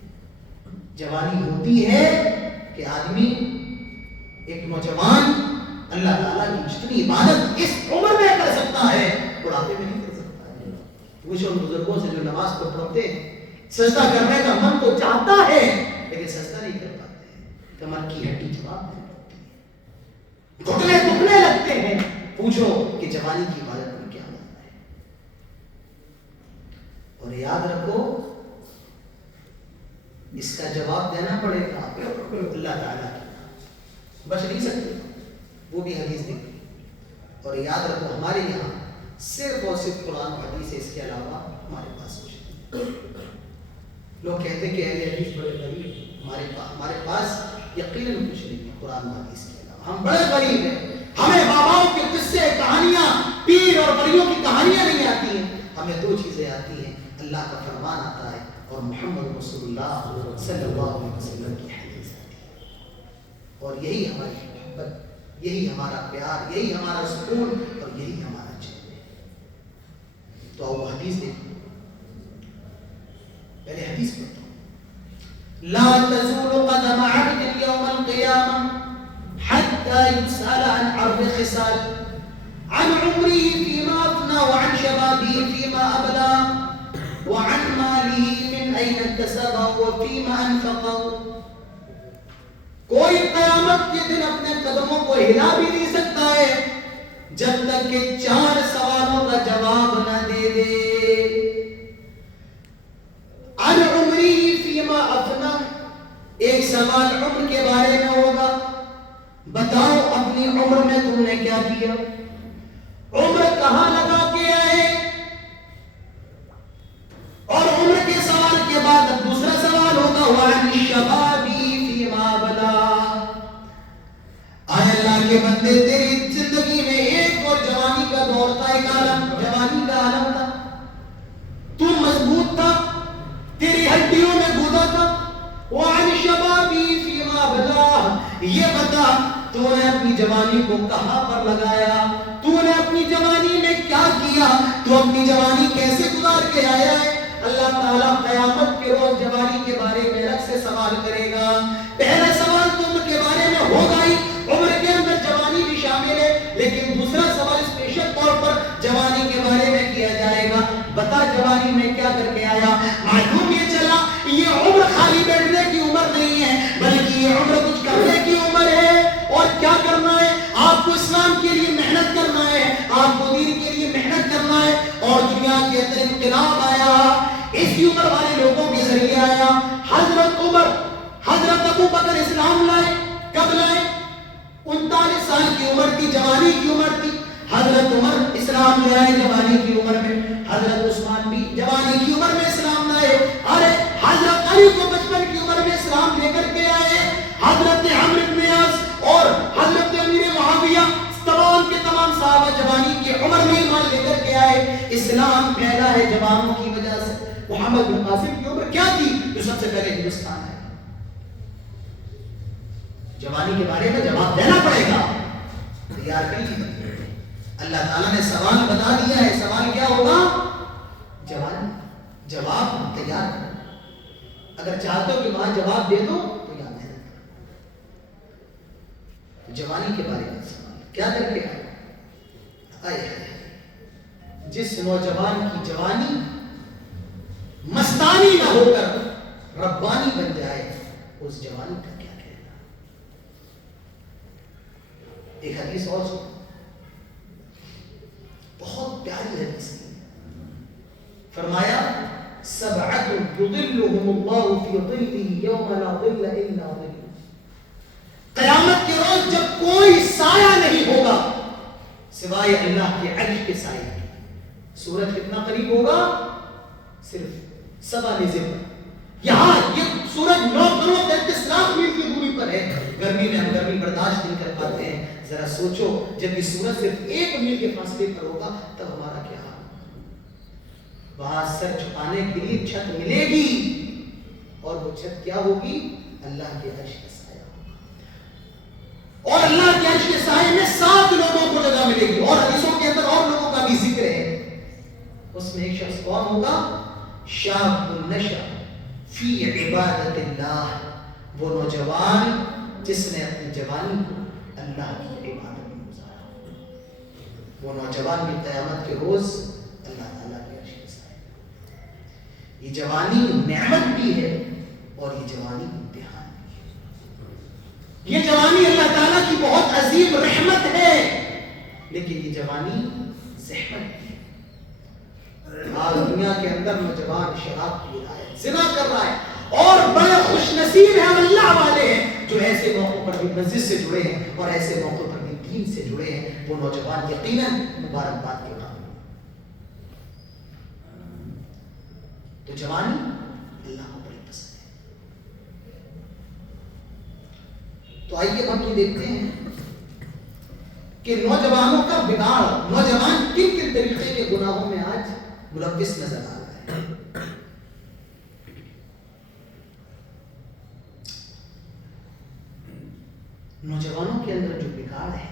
جوانی ہوتی ہے کہ آدمی، ایک نوجوان اللہ تعالیٰ کی جتنی عبادت اس عمر میں کر سکتا ہے بڑھاپے میں نہیں کر سکتا ہے. پوچھو ان بزرگوں سے جو نماز کو پڑھتے ہیں, سجدہ کرنے کا من تو چاہتا ہے لیکن سجدہ نہیں کر پاتے ہیں, کمر کی ہڈی جواب نہیں پڑتی ہے, گھٹنے دکھنے لگتے ہیں. پوچھو کہ جوانی کی عبادت میں کیا مطلب ہے. اور یاد رکھو اس کا جواب دینا پڑے گا اللہ تعالیٰ کی, بچ نہیں سکتے, وہ بھی حدیث دیکھیں. اور یاد رکھو ہمارے یہاں صرف اور صرف قرآن و حدیث ہے, اس کے علاوہ ہمارے پاس کچھ نہیں. لوگ کہتے ہیں کہ اہل حدیث بڑے غریب, ہمارے پاس یقیناً کچھ نہیں ہے قرآن و حدیث کے علاوہ. ہم بڑے غریب ہیں, ہمیں باباؤں کے قصے, کہانیاں, پیر اور ولیوں کی کہانیاں نہیں آتی ہیں. ہمیں دو چیزیں آتی ہیں, اللہ کا فرمان آتا ہے اور محمد رسول اللہ صلی اللہ علیہ وسلم کی حدیث آتی ہے. اور یہی ہماری محبت, یہی ہمارا پیار, یہی ہمارا سکون اور یہی ہمارا چین ہے. تو وہ حدیث دیکھو, پہلے حدیث پڑھتا ہوں. لا تزول قدم عبد يوم القيامة حتى يسأل عن 4 خصال, عن عمره فيما أفنى, وعن شبابه فيما أبلى, وعن ماله من أين اكتسبه وفيما أنفقه. کوئی قیامت کے دن اپنے قدموں کو ہلا بھی نہیں سکتا ہے جب تک کہ 4 سوالوں کا جواب نہ دے دے. عن عمری فیما افنا, ایک سوال عمر کے بارے میں ہوگا, بتاؤ اپنی عمر میں تم نے کیا کیا, عمر کہاں لگا کے آئے. اور عمر کے سوال کے بعد دوسرا سوال ہوگا وعن شبابی فیما بلا, آئے اللہ کے بندے تیری زندگی میں ایک اور جوانی کا دور تھا, ایک عالم, جوانی کا عالم تھا, تو مضبوط تھا, تیری ہڈیوں میں گودا تھا. وعن شبابی فیما بلا, یہ بتا تو نے اپنی جوانی کو کہاں پر لگایا, تو نے اپنی جوانی میں کیا کیا, تو اپنی جوانی کیسے گزار کے آیا ہے. اللہ تعالیٰ قیامت کے روز جوانی کے بارے میں الگ سے سوال کرے گا. پہلا سوال تو عمر کے بارے میں ہوگا ہی, عمر کے اندر جوانی بھی شامل ہے, لیکن دوسرا سوال اسپیشل طور پر جوانی کے بارے میں کیا جائے گا. بتا جوانی میں کیا کر کے آیا. معلوم یہ چلا یہ عمر خالی بیٹھنے کی عمر نہیں ہے, بلکہ یہ عمر کچھ کرنے کی عمر ہے. اور کیا کرنا ہے, آپ کو اسلام کے لیے محنت کرنا ہے, آپ کو دین کے لیے محنت کرنا ہے. اور دنیا کے اندر انقلاب آیا, اس عمر والے لوگوں کے ذریعے آیا. حضرت عمر, حضرت ابو بکر اسلام لائے, کب لائے, 39 سال کی عمر تھی, جوانی کی عمر تھی. حضرت عمر اسلام لے آئے جوانی کی عمر میں, حضرت عثمان بھی جوانی کی عمر میں اسلام لائے. ارے حضرت علی کو بچپن کی عمر میں اسلام لے کر کے آئے. حضرت عمرو بن عاص اور حضرت امیر معاویہ تمام کے تمام صحابہ جوانی کی عمر میں ایمان لے کر کے آئے. اسلام پھیلا ہے جوانوں کی وجہ سے. محمد بن قاسم کی عمر کیا تھی جو سب سے پہلے ہندوستان ہے. جوانی کے بارے میں جواب دینا پڑے گا, تیار کر لیجیے. اللہ تعالیٰ نے سوال بتا دیا ہے, سوال کیا ہوگا, جوانی. جواب تیار کرو. اگر چاہتے ہو کہ وہاں جواب دے دو تو یاد محنت کرو. جوانی کے بارے میں سوال کیا کر کے آئے. جس نوجوان کی جوانی مستانی نہ ہو کر ربانی بن جائے, اس جوانی کا کیا کہنا. ایک حدیث اور سنو, بہت پیاری حدیث ہے. فرمایا سبعۃ یظلهم اللہ فی ظلہ یوم لا ظل الا ظلہ. قیامت کے روز جب کوئی سایہ نہیں ہوگا سوائے اللہ کے عرش کے سائے کے. سورج کتنا قریب ہوگا, صرف 7 نظر. یہاں یہ سورج 9 کروڑ 33 لاکھ میل کی دوری پر ہے. گرمی میں ہم گرمی برداشت نہیں کر پاتے ہیں. ذرا سوچو جب یہ سورج صرف 1 میل کے فاصلے پر ہوگا تب ہمارا کیا حال. وہاں سر چھپانے کے لیے چھت ملے گی, اور وہ چھت کیا ہوگی, اللہ کے عرش کا سایہ ہوگا. اور اللہ کے عرش کے سائے میں 7 لوگوں کو جگہ ملے گی. اور حدیثوں کے اندر اور لوگوں کا بھی ذکر ہے. اس میں ایک شخص کون ہوگا, شاب نشا فی عبادت اللہ, وہ نوجوان جس نے اپنی جوانی کو اللہ کی عبادت میں گزارا. وہ نوجوان بھی قیامت کے روز اللہ تعالیٰ کے عرش کے سائے۔ یہ جوانی نعمت بھی ہے اور یہ جوانی امتحان بھی ہے۔ یہ جوانی اللہ تعالیٰ کی بہت عظیم رحمت ہے، لیکن یہ جوانی زحمت بھی ہے۔ آج دنیا کے اندر نوجوان شراب پی رہا ہے، زنا کر رہا ہے، اور بڑے خوش نصیب ہیں اللہ والے ہیں جو ایسے موقع پر بھی مسجد سے جڑے ہیں اور ایسے موقع پر بھی دین سے جڑے ہیں۔ وہ نوجوان یقیناً مبارکباد کے قابل۔ تو جوانی اللہ کو بڑی پسند ہے۔ تو آئیے ہم یہ دیکھتے ہیں کہ نوجوانوں کا بگاڑ، نوجوان کن کن طریقے کے گناہوں میں آج ملوث نظر آ رہا ہے۔ نوجوانوں کے اندر جو بگاڑ ہے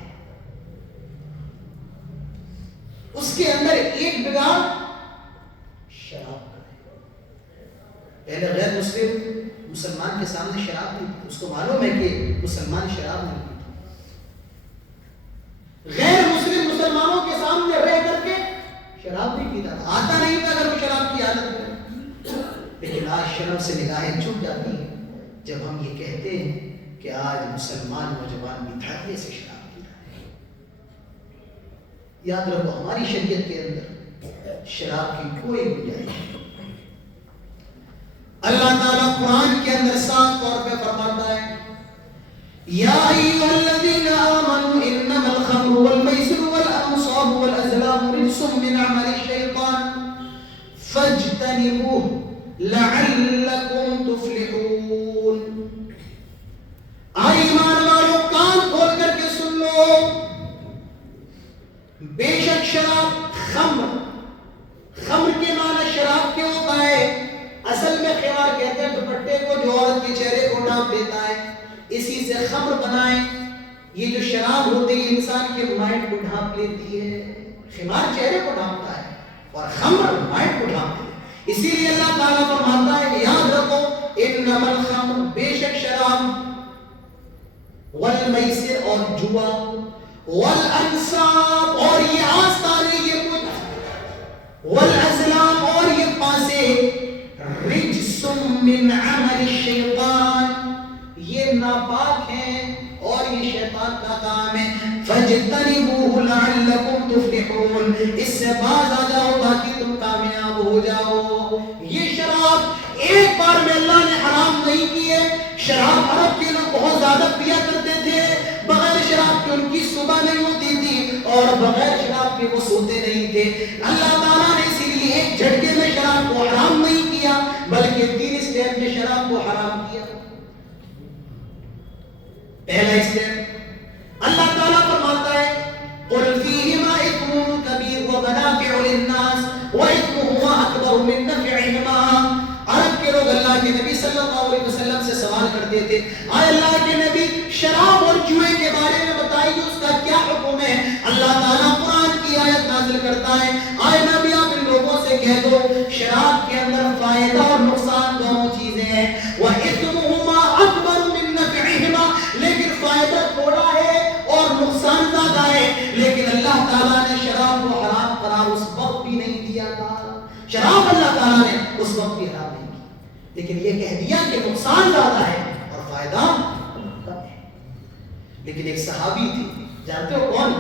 اس کے اندر ایک بگاڑ شراب کا ہے۔ پہلے غیر مسلم مسلمان کے سامنے شراب نہیں پیتا، اس کو معلوم ہے کہ مسلمان شراب نہیں پیتا۔ غیر مسلم مسلمانوں کے سامنے رہ کر کے شراب نہیں پیتا تھا، آتا نہیں تھا اگر وہ شراب کی عادت ہے۔ لیکن آج شرم سے نگاہیں جھک جاتی ہیں جب ہم یہ کہتے ہیں کہ آج مسلمان نوجوان بھی دھڑے سے شراب پی رہا ہے۔ یاد رکھو ہماری شریعت کے اندر شراب کی کوئی گنجائش نہیں۔ اللہ تعالیٰ قرآن کے اندر صاف طور پہ فرماتا ہے یا ایھا الذین آمنوا انما الخمر والمیسر والانصاب والازلام رجس من عمل الشیطان فاجتنبوه لعلکم تفلحون۔ ایمان والو کان کھول کر کے سن لو، بے شک شراب خمر کے معنی شراب کے ہوتا ہے، اصل میں خمار کہتے ہیں دوپٹے کو جو عورت کے چہرے کو ڈھانپ دیتا ہے، اسی سے خمر بنائیں۔ یہ جو شراب ہوتی ہے انسان کے مائنڈ کو ڈھانپ لیتی ہے، خمار چہرے کو ڈھانپتا ہے اور خمر مائنڈ کو ڈھانپتی ہے۔ اسی لیے اللہ تعالیٰ فرماتا ہے یاد رکھو انما الخمر، بے شک شراب، والمیسر اور جوا، والانصاب اور یہ آستانے یہ کچھ، والازلام اور یہ پاسے، رجس من عمل الشیطان یہ ناپاک ہیں اور یہ شیطان کا کام ہے۔ فاجتنبوه لعلکم تفلحون، اس سے باز آ جاؤ تاکہ تم کامیاب ہو جاؤ۔ یہ شراب ایک بار میں اللہ نے حرام نہیں کی ہے۔ شراب عرب کے لوگ بہت زیادہ پیا کرتے تھے، بغیر شراب کے ان کی صبح نہیں ہوتی تھی اور بغیر شراب کے وہ سوتے نہیں تھے۔ اللہ تعالیٰ نے اسی لیے ایک جھٹکے میں شراب کو حرام نہیں کیا بلکہ 3 اسٹیپ میں شراب کو حرام کیا۔ پہلا اسٹیپ اللہ تعالیٰ فرماتا ہے قل فیہما اثم کبیر ومنافع للناس واثمہما اکبر من نفعہما۔ عرب کے لوگ اللہ کے نبی صلی اللہ علیہ وسلم سے سوال کرتے تھے آئے اللہ کے نبی شراب اور جوئے کے بارے میں بتائیے اس کا کیا حکم ہے۔ اللہ تعالیٰ قرآن کی آیت نازل کرتا ہے آئے نبی آپ ان لوگوں سے کہہ دو شراب کے اندر فائدہ اور نقصان دونوں چیزیں ہیں، وَإِثْمُهُمَا أَكْبَرُ مِن نَفْعِهِمَا، لیکن فائدہ تھوڑا ہے اور نقصان زیادہ ہے۔ لیکن اللہ تعالیٰ نے شراب کو حرام قرار اس وقت بھی نہیں دیا تھا، شراب اللہ تعالیٰ نے اس وقت بھی حرام نہیں کی، لیکن یہ کہہ دیا کہ نقصان زیادہ ہے اور فائدہ کم ہے۔ لیکن ایک صحابی تھی، جانتے ہو کون؟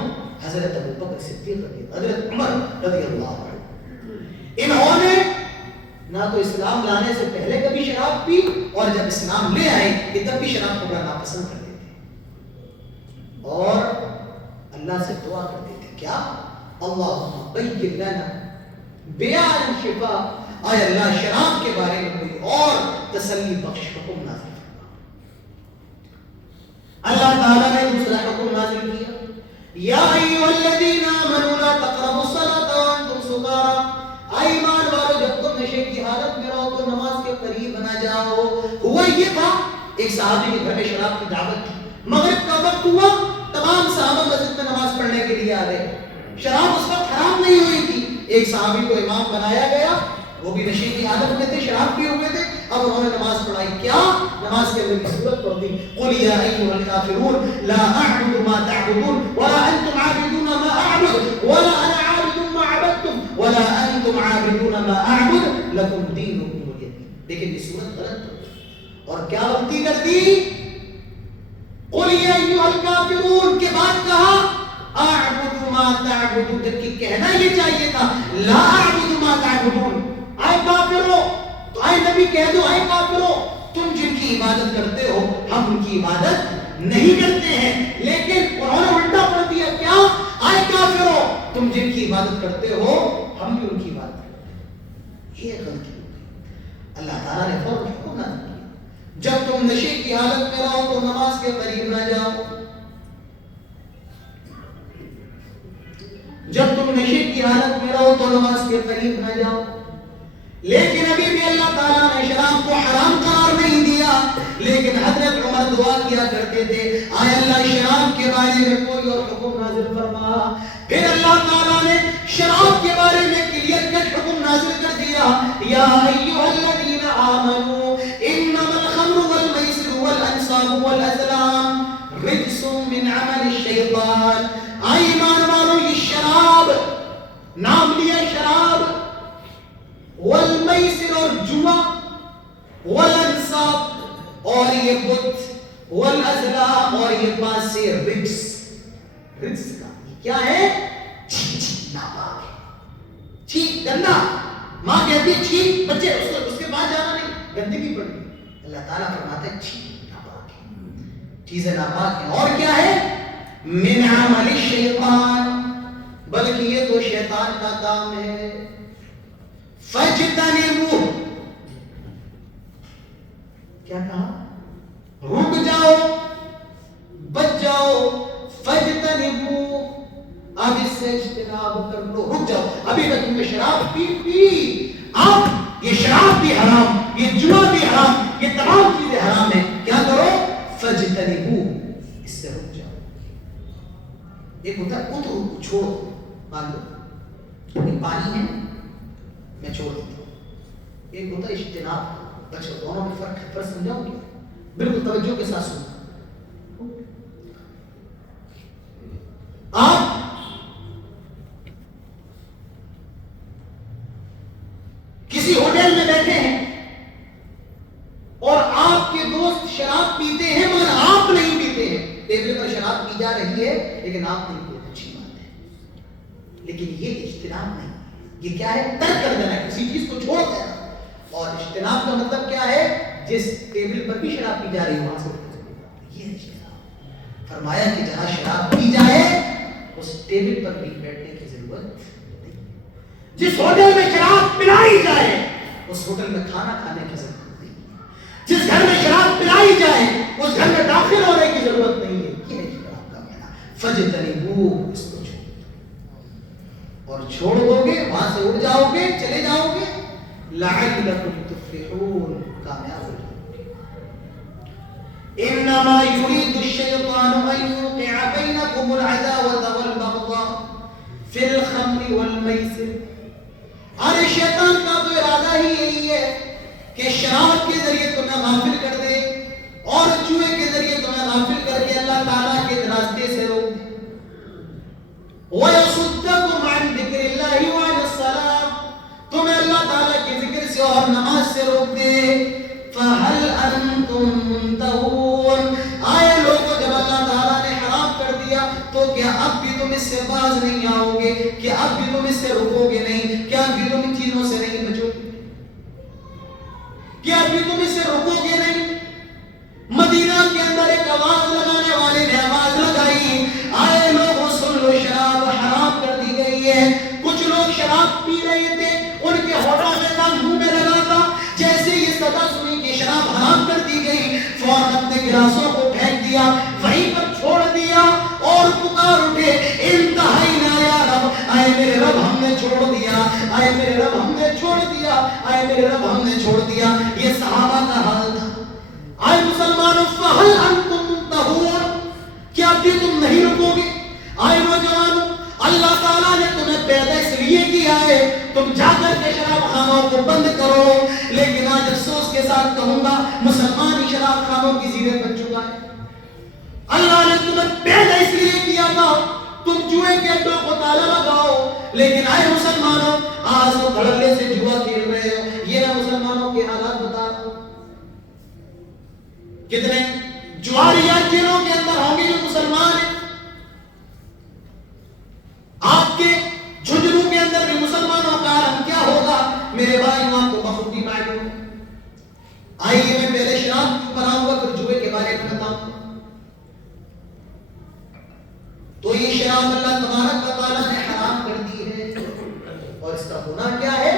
حضرت ابوبکر صدیق رضی اللہ، حضرت عمر رضی اللہ عنہ۔ انہوں نے نہ تو اسلام لانے سے پہلے کبھی شراب پی اور جب اسلام لے آئے یہ تب بھی شراب کو بڑا ناپسند کرتے تھے اور اللہ سے دعا کرتے تھے کیا؟ اللہم بین لنا بیان شفا، اے اللہ شراب کے بارے میں کوئی اور تسلی بخش حکم نازل فرما۔ اللہ تعالیٰ نے دوسرا حکم نازل کیا یا ایھا الذین آمنوا لا تقربوا الصلاۃ وانتم سکارى، اے ایمان والو جب تم نشے کی حالت میں رہو تو نماز کے قریب نہ جاؤ۔ ہوا یہ تھا ایک صحابی کے گھر میں شراب کی دعوت تھی، مغرب کا وقت ہوا، تمام صحابہ مسجد میں نماز پڑھنے کے لیے آ گئے، شراب اس وقت حرام نہیں ہوئی تھی۔ ایک صحابی کو امام بنایا گیا، وہ بھی نشے کی حالت میں تھے، شراب پیے ہوئے تھے، اب انہوں نے نماز پڑھائی، کیا؟ نماز کے اندر کی سورت پڑھ دی قل یا ایھا الکافرون لا اعبد ما تعبدون ولا انتم عابدون ما اعبد ولا انا عابد ما عبدتم ولا انتم عابدون ما اعبد لكم دینکم ولی دین. لیکن یہ صورت غلط ہو اور کیا غلطی کر دی؟ قل یا ایھا الکافرون کے بعد کہا اعبد ما تعبدون، جبکہ کہنا یہ چاہیے تھا لا اعبد ما تعبدون. اے کافرو، تو اے نبی کہہ دو اے کافرو تم جن کی عبادت کرتے ہو ہم ان کی عبادت نہیں کرتے ہیں. لیکن انہوں نے الٹا پڑھ دیا کیا؟ اے کافرو تم جن کی عبادت کرتے ہو ہم بھی ان کی عبادت کرتے ہیں. یہ غلطی ہو گئی. اللہ تعالیٰ نے فوراً حکم نہ کیا جب تم نشے کی حالت میں رہو تو نماز کے قریب نہ جاؤ. جب تم نشے کی حالت میں رہو تو نماز کے قریب نہ جاؤ. لیکن ابھی بھی اللہ تعالیٰ نے شراب کو حرام قرار نہیں دیا. لیکن حضرت عمر دعا کیا کرتے تھے آئے اللہ شراب کے بارے میں کوئی اور حکم نازل فرما. پھر اللہ تعالیٰ نے شراب کے بارے میں کلیئر کٹ حکم نازل کر دیا یا ایھا الذین آمنوا انما الخمر والمیسر والانصاب والازلام رجس من عمل الشیطان. آئے ایمان والو یہ شراب، نام لیا شراب، والمیسر اور جوا، والانصاب اور یہ بت، والازلام اور یہ بانسے، رجس. رجس کا کیا ہے؟ ناپاک ہے، چھیک گندا. ماں کہتی ہے چھیک بچے اس کے بعد جانا نہیں، گندگی پڑی. اللہ تعالیٰ فرماتا ہے چھیک ناپاک ہے، چیزیں ناپاک ہیں. اور کیا ہے؟ من عمل الشیطان، بلکہ یہ تو شیطان کا کام ہے. فاجتنبوہ، کیا کہا؟ رک جاؤ، بچ جاؤ. فاجتنبوہ، اب اس سے اجتناب کر لو، رک جاؤ. ابھی تک تم نے شراب پی، اب یہ شراب بھی حرام، یہ جوا بھی حرام، یہ تمام چیزیں حرام ہیں. کیا کرو؟ فاجتنبوہ، اس سے رک جاؤ. ایک ہوتا ہے اترو، چھوڑو. مان لو یہ پانی ہے میں چھوڑ دیتا ہوں. ایک ہوتا ہے اجتناب، بچو. دونوں میں فرق ہے، فرق سمجھاؤں گی بالکل توجہ کے ساتھ سننا. آپ کسی ہوٹل میں بیٹھے ہیں اور آپ کے دوست شراب پیتے ہیں مگر آپ نہیں پیتے ہیں. ٹیبل پر شراب پی جا رہی ہے لیکن آپ نہیں پیتے، اچھی بات ہے. لیکن یہ اجتناب نہیں، یہ کیا ہے؟ ترک کر دینا، کسی چیز کو چھوڑ دینا. اور اجتناب کا مطلب کیا ہے؟ جس ٹیبل پر بھی شراب پی جا رہی ہے وہاں سے یہ اجتناب. فرمایا کہ جہاں شراب پی جائے اس ٹیبل پر بھی بیٹھنے کی ضرورت نہیں. جس ہوٹل میں شراب پلائی جائے اس ہوٹل میں کھانا کھانے کی ضرورت نہیں. جس گھر میں شراب پلائی جائے اس گھر میں داخل ہونے کی ضرورت نہیں ہے. یہ ہے شراب کا معنی. فاجتنبوہ، اس کو چھوڑ دو. اور چھوڑ دو گے وہاں سے اٹھ جاؤ گے، چلے جاؤ گے، لعلکم تفلحون، کامیاب ہو جاؤ گے. انما يريد الشيطان ان يوقع بينكم العداوة والبغضاء في الخمر والميسر. ارے شیطان کا تو ارادہ ہی یہی ہے کہ شراب کے ذریعے تمہیں غافل کر دے اور جوئے کے ذریعے تمہیں غافل کر کے اللہ تعالیٰ کے راستے سے روک دے. وَيَصُدَّكُمْ عَنْ ذِكْرِ اللَّهِ وَعَنِ الصَّلَاةِ، تمہیں اللہ تعالیٰ کے ذکر سے اور نماز سے روک دے. فَهَلْ أَنْتُمْ مُنْتَهُونَ، آئے لوگوں جب اللہ تعالیٰ نے حرام کر دیا تو کیا اب بھی تم اس سے باز نہیں آؤ گے؟ کیا اب بھی تم اس سے رکو گے نہیں؟ کیا اب بھی تم ان چیزوں سے نہیں بچو گے؟ کیا اب بھی تم اس سے رکو گے نہیں؟ مدینہ کے اندر ایک آواز لگانے والے نے آواز لگائی، آئے لوگوں سن لو شراب حرام کر دی گئی ہے. کچھ لوگ شراب پی رہے تھے، ان کے ہونٹوں میں تھا، منہ میں لگا تھا. جیسے یہ صدا سنی کہ شراب حرام کر دی گئی فوراً اپنے گلاسوں کو پھینک دیا، وہیں پر چھوڑ دیا اور پکار اٹھے انتہینا یا رب، آئے میرے رب ہم نے چھوڑ دیا، آئے میرے رب ہم نے چھوڑ دیا، آئے میرے رب ہم نے چھوڑ دیا. یہ صحابہ کا حال تھا. آئے مسلمانوں فَهَلْ أَنْتُمْ مُنْتَهُونَ، کیا اب بھی تم نہیں رکو گے؟ آئے نوجوانوں، اللہ تعالیٰ نے تمہیں پیدا اس لیے کیا ہے تم جا کر کے شراب خانوں کو بند کرو. لیکن آج افسوس کے ساتھ کہوں گا مسلمان ہی شراب خانوں کی زیریں بن چکا ہے. اللہ نے تمہیں پیدا اس لیے کیا تھا تم جوئے کے اڈوں کو تالا لگاؤ، لیکن آئے مسلمانوں آج تو دھڑلے سے جوا کھیل رہے ہو۔ یہ نہ مسلمانوں کے حالات بتا رہا ہوں، کتنے جواریات جیلوں کے اندر ہوں گے جو مسلمان ہیں، آپ کے جھنجھنوں کے اندر بھی مسلمانوں کا عالم کیا ہوگا میرے بھائی آپ کو بخوبی معلوم ہے۔ آئیے میں پہلے شراب بناؤں گا پھر جوئے کے بارے میں بتاؤں گا۔ تو یہ شراب اللہ تبارک و تعالیٰ نے حرام کر دی ہے، اور اس کا گناہ کیا ہے؟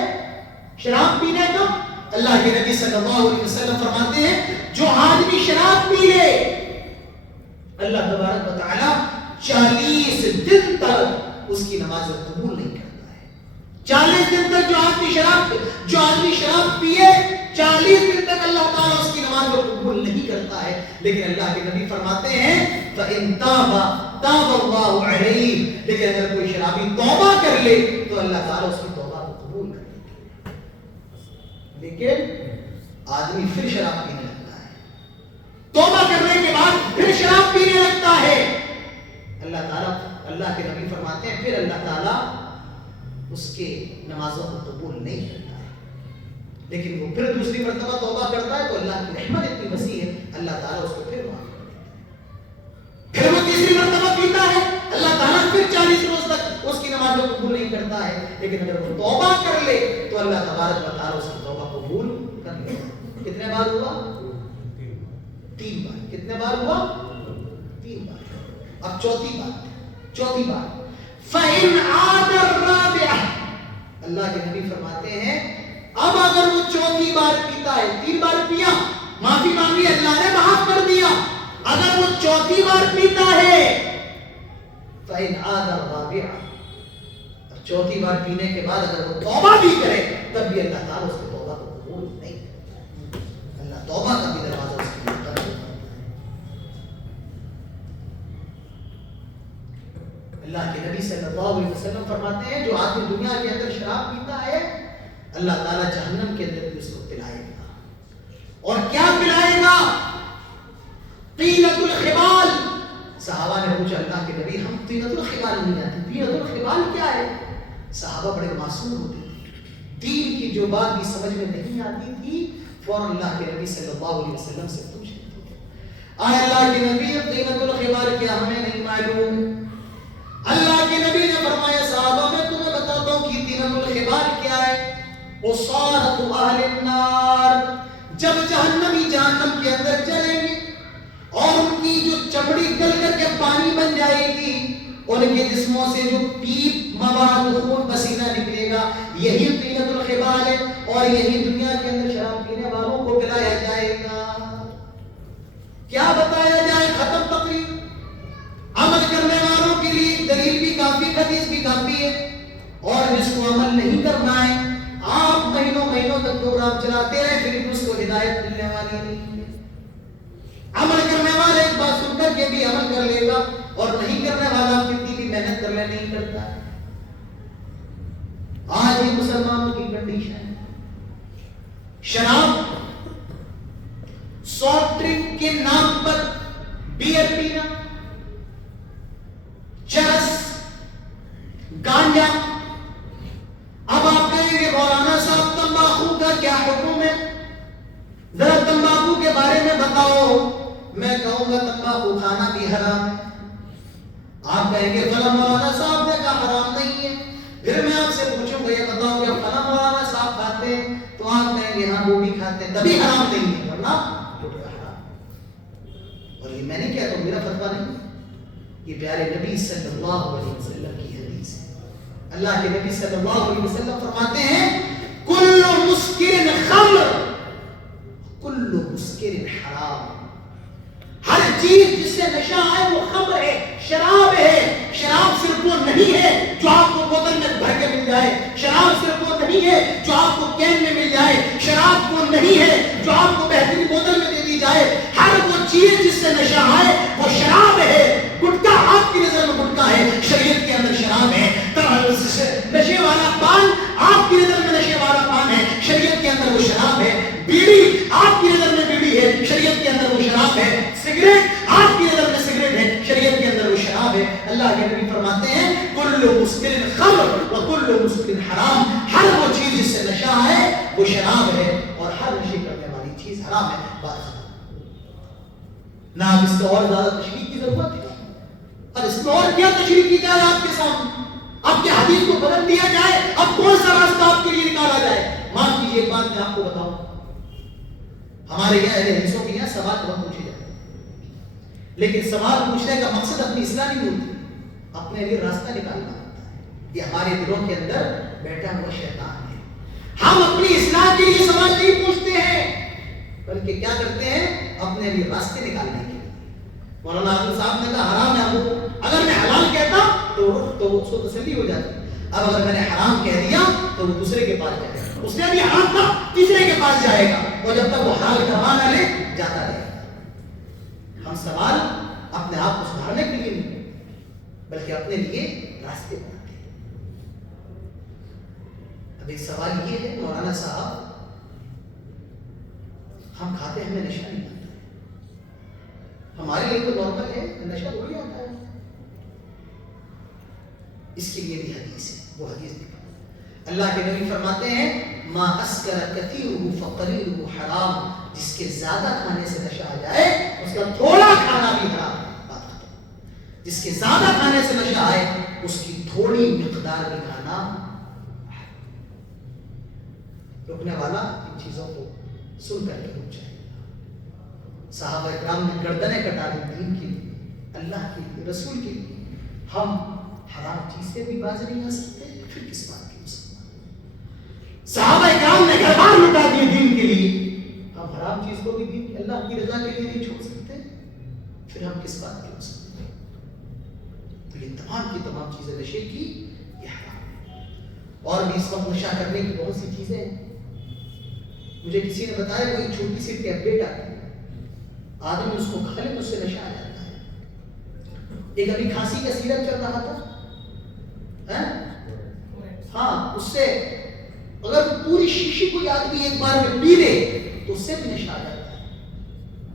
شراب پینے کا۔ اللہ کے نبی صلی اللہ علیہ وسلم فرماتے ہیں جو آدمی شراب پی لے اللہ تبارک و تعالیٰ 40 دن تک اس کی نماز قبول نہیں کرتا ہے۔ 40 دن تک جو آدمی شراب پیے 40 دن تک اللہ تعالیٰ اس کی نماز کو قبول نہیں کرتا ہے۔ لیکن اللہ کے نبی فرماتے ہیں فَإِن تَابَ تَابَ اللَّهُ عَلَيْهِ، لیکن اگر کوئی شرابی توبہ کر لے تو اللہ تعالیٰ اس کی توبہ کو قبول کر لیتا ہے۔ لیکن آدمی پھر شراب پینے لگتا ہے، توبہ کرنے کے بعد پھر شراب پینے لگتا ہے، اللہ کے نبی فرماتے ہیں پھر اللہ تعالیٰ اس کے نمازوں کو قبول نہیں کرتا ہے۔ لیکن وہ پھر دوسری مرتبہ توبہ کرتا ہے تو اللہ کی رحمت اتنی وسیع ہے اللہ تعالیٰ اس کو پھر معاف کر دیتا ہے۔ پھر وہ تیسری مرتبہ پیتا ہے اللہ تعالیٰ پھر 40 روز تک اس کی نماز کو قبول نہیں کرتا ہے۔ لیکن اگر وہ توبہ کر لے تو اللہ تبارک و تعالیٰ اس کی توبہ قبول کر لے۔ کتنے بار ہوا؟ 3 بار۔ کتنے بار ہوا؟ 3 بار۔ اب چوتھی بار فَإِنْ عَادَ الرَّابِعَةَ، اللہ کے نبی فرماتے ہیں اب اگر وہ چوتھی بار پیتا ہے، 3 بار پیا معافی مانگی اللہ نے معاف کر دیا، اگر وہ چوتھی بار پیتا ہے فَإِنْ عَادَ الرَّابِعَةَ، اب چوتھی بار پینے کے بعد اگر وہ توبہ بھی کرے تب بھی اللہ تعالیٰ اس کی توبہ کو قبول نہیں کرتا۔ اللہ توبہ کا بھی دروازہ اس کے لیے بند ہے۔ اللہ کے نبی صلی اللہ علیہ وسلم فرماتے ہیں جو آدمی دنیا کے اندر شراب پیتا ہے اللہ تعالیٰ جہنم کے اندر بھی اس کو پلائے گا۔ اور کیا پلائے گا؟ طینۃ الخبال۔ صحابہ نے پوچھا اللہ کے نبی ہم طینۃ الخبال نہیں جانتے، طینۃ الخبال کیا ہے؟ صحابہ بڑے معصوم ہوتے تھے، دین کی جو بات بھی سمجھ میں نہیں آتی تھی فوراً اللہ کے نبی صلی اللہ علیہ وسلم سے پوچھ لیتے تھے آئے اللہ کے نبی طینۃ الخبال کیا ہمیں نہیں معلوم۔ اللہ کے نبی نے فرمایا صحابہ میں تمہیں بتاتا ہوں کہ طینۃ الخبال کیا ہے۔ عصارۃ اہل النار، جب جہنمی جہنم کے اندر چلیں گے اور ان کی جو چمڑی گل کر کے پانی بن جائے گی، ان کے جسموں سے جو پیپ مواد خون پسینہ نکلے گا، یہی طینۃ الخبال ہے، اور یہی دنیا کے اندر شراب پینے والوں کو پلایا جائے گا۔ کیا بتایا جائے؟ ختم تقریر۔ عمل کرنے والوں کے لیے دلیل بھی کافی، حدیث بھی کافی ہے، اور جس کو عمل نہیں کرنا ہے آپ مہینوں تک پروگرام چلاتے رہے پھر بھی اس کو ہدایت ملنے والی نہیں ہے۔ عمل کرنے والا ایک بات سن کر کے بھی عمل کر لے گا، اور نہیں کرنے والا کتنی بھی محنت کر لے نہیں کرتا ہے۔ آج یہ مسلمانوں کی کنڈیشن ہے، شراب، سافٹ ڈرنک کے نام پر بیئر پینا، چرس، گانجا۔ اب آپ کہیں گے مولانا صاحب تمباکو کا کیا حکم ہے؟ ذرا تمباکو کے بارے میں بتاؤ۔ میں کہوں گا تمباکو کھانا بھی حرام ہے۔ آپ کہیں گے فلاں مولانا صاحب نے کہا حرام نہیں ہے۔ پھر میں آپ سے پوچھوں گا یہ بتاؤ کہ فلاں مولانا صاحب کھاتے ہیں، تو آپ کہیں گے ہاں وہ بھی کھاتے ہیں، تبھی حرام نہیں ہے، ورنہ حرام۔ اور یہ میں نے کہا تو میرا فتویٰ نہیں، یہ پیارے نبی صلی اللہ علیہ وسلم کی حدیث ہے۔ اللہ کے نبی صلی اللہ علیہ وسلم فرماتے ہیں کل مسکر خمر کل مسکر حرام، ہر چیز جس سے نشہ ہے وہ خمر ہے، شراب ہے۔ شراب صرف وہ نہیں ہے جو آپ کو بوتل میں بھر کے مل جائے، شراب صرف وہ نہیں ہے جو آپ کو کین میں مل جائے، شراب وہ نہیں ہے جو آپ کو بہترین بوتل میں دے دی جائے۔ ہر وہ چیز جس سے نشہ آئے وہ شراب ہے۔ گٹکا آپ کی نظر میں گٹکا ہے، شریعت کے اندر شراب ہے۔ نشے والا پان آپ کی نظر میں نشے والا پان ہے، شریعت کے اندر وہ شراب ہے۔ بیڑی آپ کی نظر میں بیڑی ہے، شریعت کے اندر وہ شراب ہے۔ سگریٹ آپ کی نظر میں سگریٹ ہے، شریعت کے اندر وہ شراب ہے۔ اللہ کے نبی فرماتے وہ شراب ہے اور ہر نشے کرنے والی چیز حرام ہے. بات ختم. نہ اب اس کو اور زیادہ تشریح کی ضرورت ہے. اور اس میں اور کیا تشریح کی جائے آپ کے سامنے؟ آپ کے حدیث کو بدل دیا جائے؟ اب کون سا راستہ آپ کے لیے نکالا جائے؟ معاف کیجیے ایک بات میں آپ کو بتاؤں, ہمارے یہاں اہل حدیثوں کے یہاں سوال بہت پوچھے جاتے ہیں, لیکن سوال پوچھنے کا مقصد اپنی اصلاح نہیں ہوتی, اپنے لیے راستہ نکالنا ہوتا ہے. یہ ہمارے دلوں کے اندر بیٹھا ہوا شیطان ہے. ہم اپنی اصلاح کے لیے سوال نہیں پوچھتے ہیں, بلکہ کیا کرتے ہیں, اپنے لیے راستے نکالنے کے لیے. مولانا اعظم صاحب نے کہا حرام ہے, وہ اگر میں حلال کہتا تو اس کو تسلی ہو جاتی. اب اگر میں نے حرام کہہ دیا تو وہ دوسرے کے پاس جائے گا, اس نے ابھی حرام تھا تیسرے کے پاس جائے گا, اور جب تک وہ حلال کروا نہ لے جاتا رہے گا. ہم سوال اپنے آپ کو سدھارنے کے لیے نہیں, بلکہ اپنے لیے راستے بناتے ہیں. اب ایک سوال یہ ہے مولانا صاحب, ہم کھاتے ہمیں نشہ نہیں آتا ہے, ہمارے لیے تو نارمل ہے, نشہ تھوڑی آتا ہے. اس کے لیے بھی حدیث ہے, وہ حدیث بھی اللہ کے نبی فرماتے ہیں ما اسکر کثیرہ فقلیلہ حرام, جس کے زیادہ کھانے سے نشہ آ جائے اس کا تھوڑا کھانا بھی حرام ہے. بات ختم. جس کے زیادہ کھانے سے نشہ آئے اس کی تھوڑی مقدار بھی کھانا. رکنے والا ان چیزوں کو سن کر کے رک جائے. صحابہ اکرام نے گردنیں کٹا دی دین کے لیے, اللہ کے لیے, رسول کے لیے. ہم حرام چیز سے بھی باز نہیں آ سکتے, پھر کس بات کی مسلمان. صحابہ اکرام نے گھر بار لٹا دیے دین کے لیے, ہم حرام چیز کو بھی دین اللہ کی رضا کے لیے نہیں چھوڑ سکتے, پھر ہم کس بات کی مسلمان. تو یہ تمام کی تمام چیزیں نشے کی یہ حرام ہے. اور بھی اس وقت نشہ کرنے کی بہت سی چیزیں ہیں. مجھے کسی نے بتایا کوئی چھوٹی سی ٹیبلیٹ آتی ہے, آدمی اس کو کھا لے تو اس سے نشہ آ جاتا ہے. ایک ابھی کھانسی کا سیرپ چل رہا تھا, ہاں, اس سے اگر پوری شیشی کوئی آدمی ایک بار میں پی لے تو اس سے بھی نشہ آ جاتا ہے.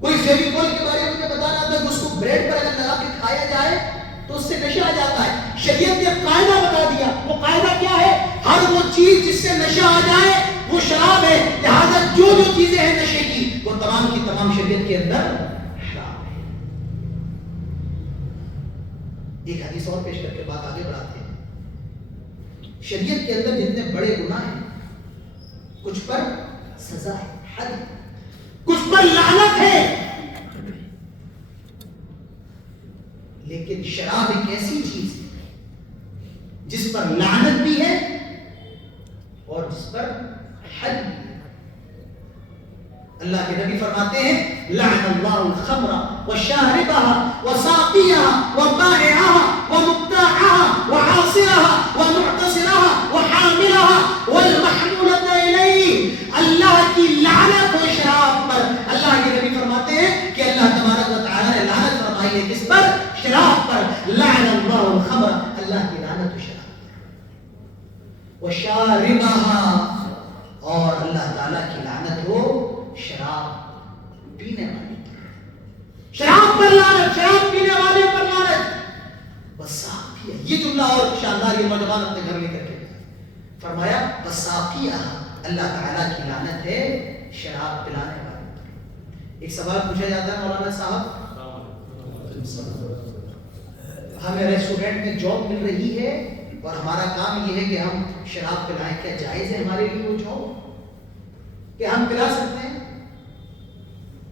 کوئی فیویکول کے بارے میں مجھے بتا رہا تھا کہ اس کو بریڈ پر اگر لگا کے کھایا جائے تو اس سے نشہ آ جاتا ہے. شریعت نے قاعدہ بتا دیا, وہ قاعدہ کیا ہے, ہر وہ چیز جس سے نشہ آ جائے وہ شراب ہے. لہذا جو چیزیں ہیں نشے کی وہ تمام کی تمام شریعت کے اندر حرام ہے. ایک حدیث اور پیش کر کے بات آگے بڑھاتے ہیں. شریعت کے اندر جتنے بڑے گناہ ہیں کچھ پر سزا ہے, حد, کچھ پر لعنت ہے. لیکن شراب ایک ایسی چیز ہے جس پر لعنت بھی ہے اور جس پر حد بھی ہے. اللہ کے نبی فرماتے ہیں لعن اللہ الخمر وشاربها وساقيها وبائعها ومبتاعها وعاصرها ومعتصرها وحاملها والمحمولة إليه. اللہ کی لعنت ہو شراب پر. اللہ کے نبی فرماتے ہیں کہ اللہ تبارک و تعالی نے لعنت فرمائی ہے کس پر, شراب پر. لعن اللہ الخمر, اللہ کی لعنت ہو شراب پر. وشاربها, اور اللہ تعالی کی لعنت ہو شراب پینے والے پر. شراب پر لعنت, شراب پینے والے پر لعنت. وساقیہ, یہ جملہ اور شاندار, یہ نوجوان اپنے گھر لے کر کے فرمایا وساقیہ, اللہ تعالیٰ کی لعنت ہے شراب پلانے والے پر. ایک سوال پوچھا جاتا ہے مولانا صاحب, ہمیں ریسٹورینٹ میں جاب مل رہی ہے اور ہمارا کام یہ ہے کہ ہم شراب پلائیں, کیا جائز ہے ہمارے لیے وہ جاب؟ کہ ہم پلا سکتے ہیں,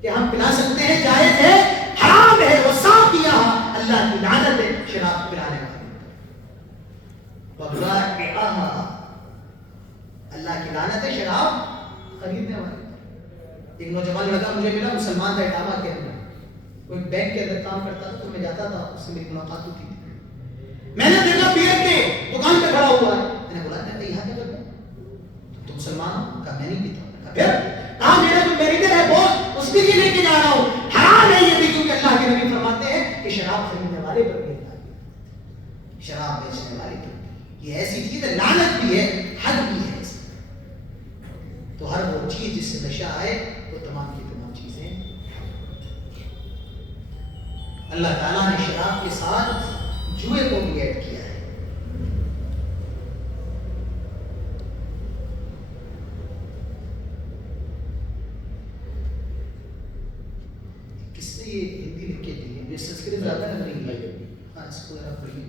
کہ ہم پلا سکتے ہیں, جائز ہے؟ حرام ہے. وہ صاف کیا, اللہ کی لعنت ہے شراب پلانے والے. اللہ کی لعنت ہے شراب خریدنے والے. ایک نوجوان لڑکا مجھے ملا, مسلمان تھا, اٹاوا کے اندر, کوئی بینک کے اندر کام کرتا تھا, تو میں جاتا تھا, اس سے میری ملاقات ہوتی تھی. میں نے دیکھا بیئر کے دکان پہ کھڑا ہوا ہے. میں نے بولا کہ یہاں کیا کرتے ہیں, تم مسلمان ہو؟ کہا میں نہیں پیتا. پھر کہا میرا جو مینیجر ہے بوس, اس کے لیے لے کے جا رہا ہوں. حرام ہے یہ بھی, کیونکہ اللہ کے نبی فرماتے ہیں کہ شراب خریدنے والے پر بھی, شراب بیچنے والے پر بھی. یہ ایسی چیز ہے, لعنت بھی ہے, حد بھی ہے. تو ہر وہ چیز جس سے نشہ آئے وہ تمام کی تمام چیزیں. اللہ تعالیٰ نے شراب کے ساتھ جوئے کو بھی ایڈ کیا ہے. کی ہندی لکھ کے دیے، یہ سنسکرت زیادہ لگ رہی ہے. ہاں اس کو ذرا پڑھیے.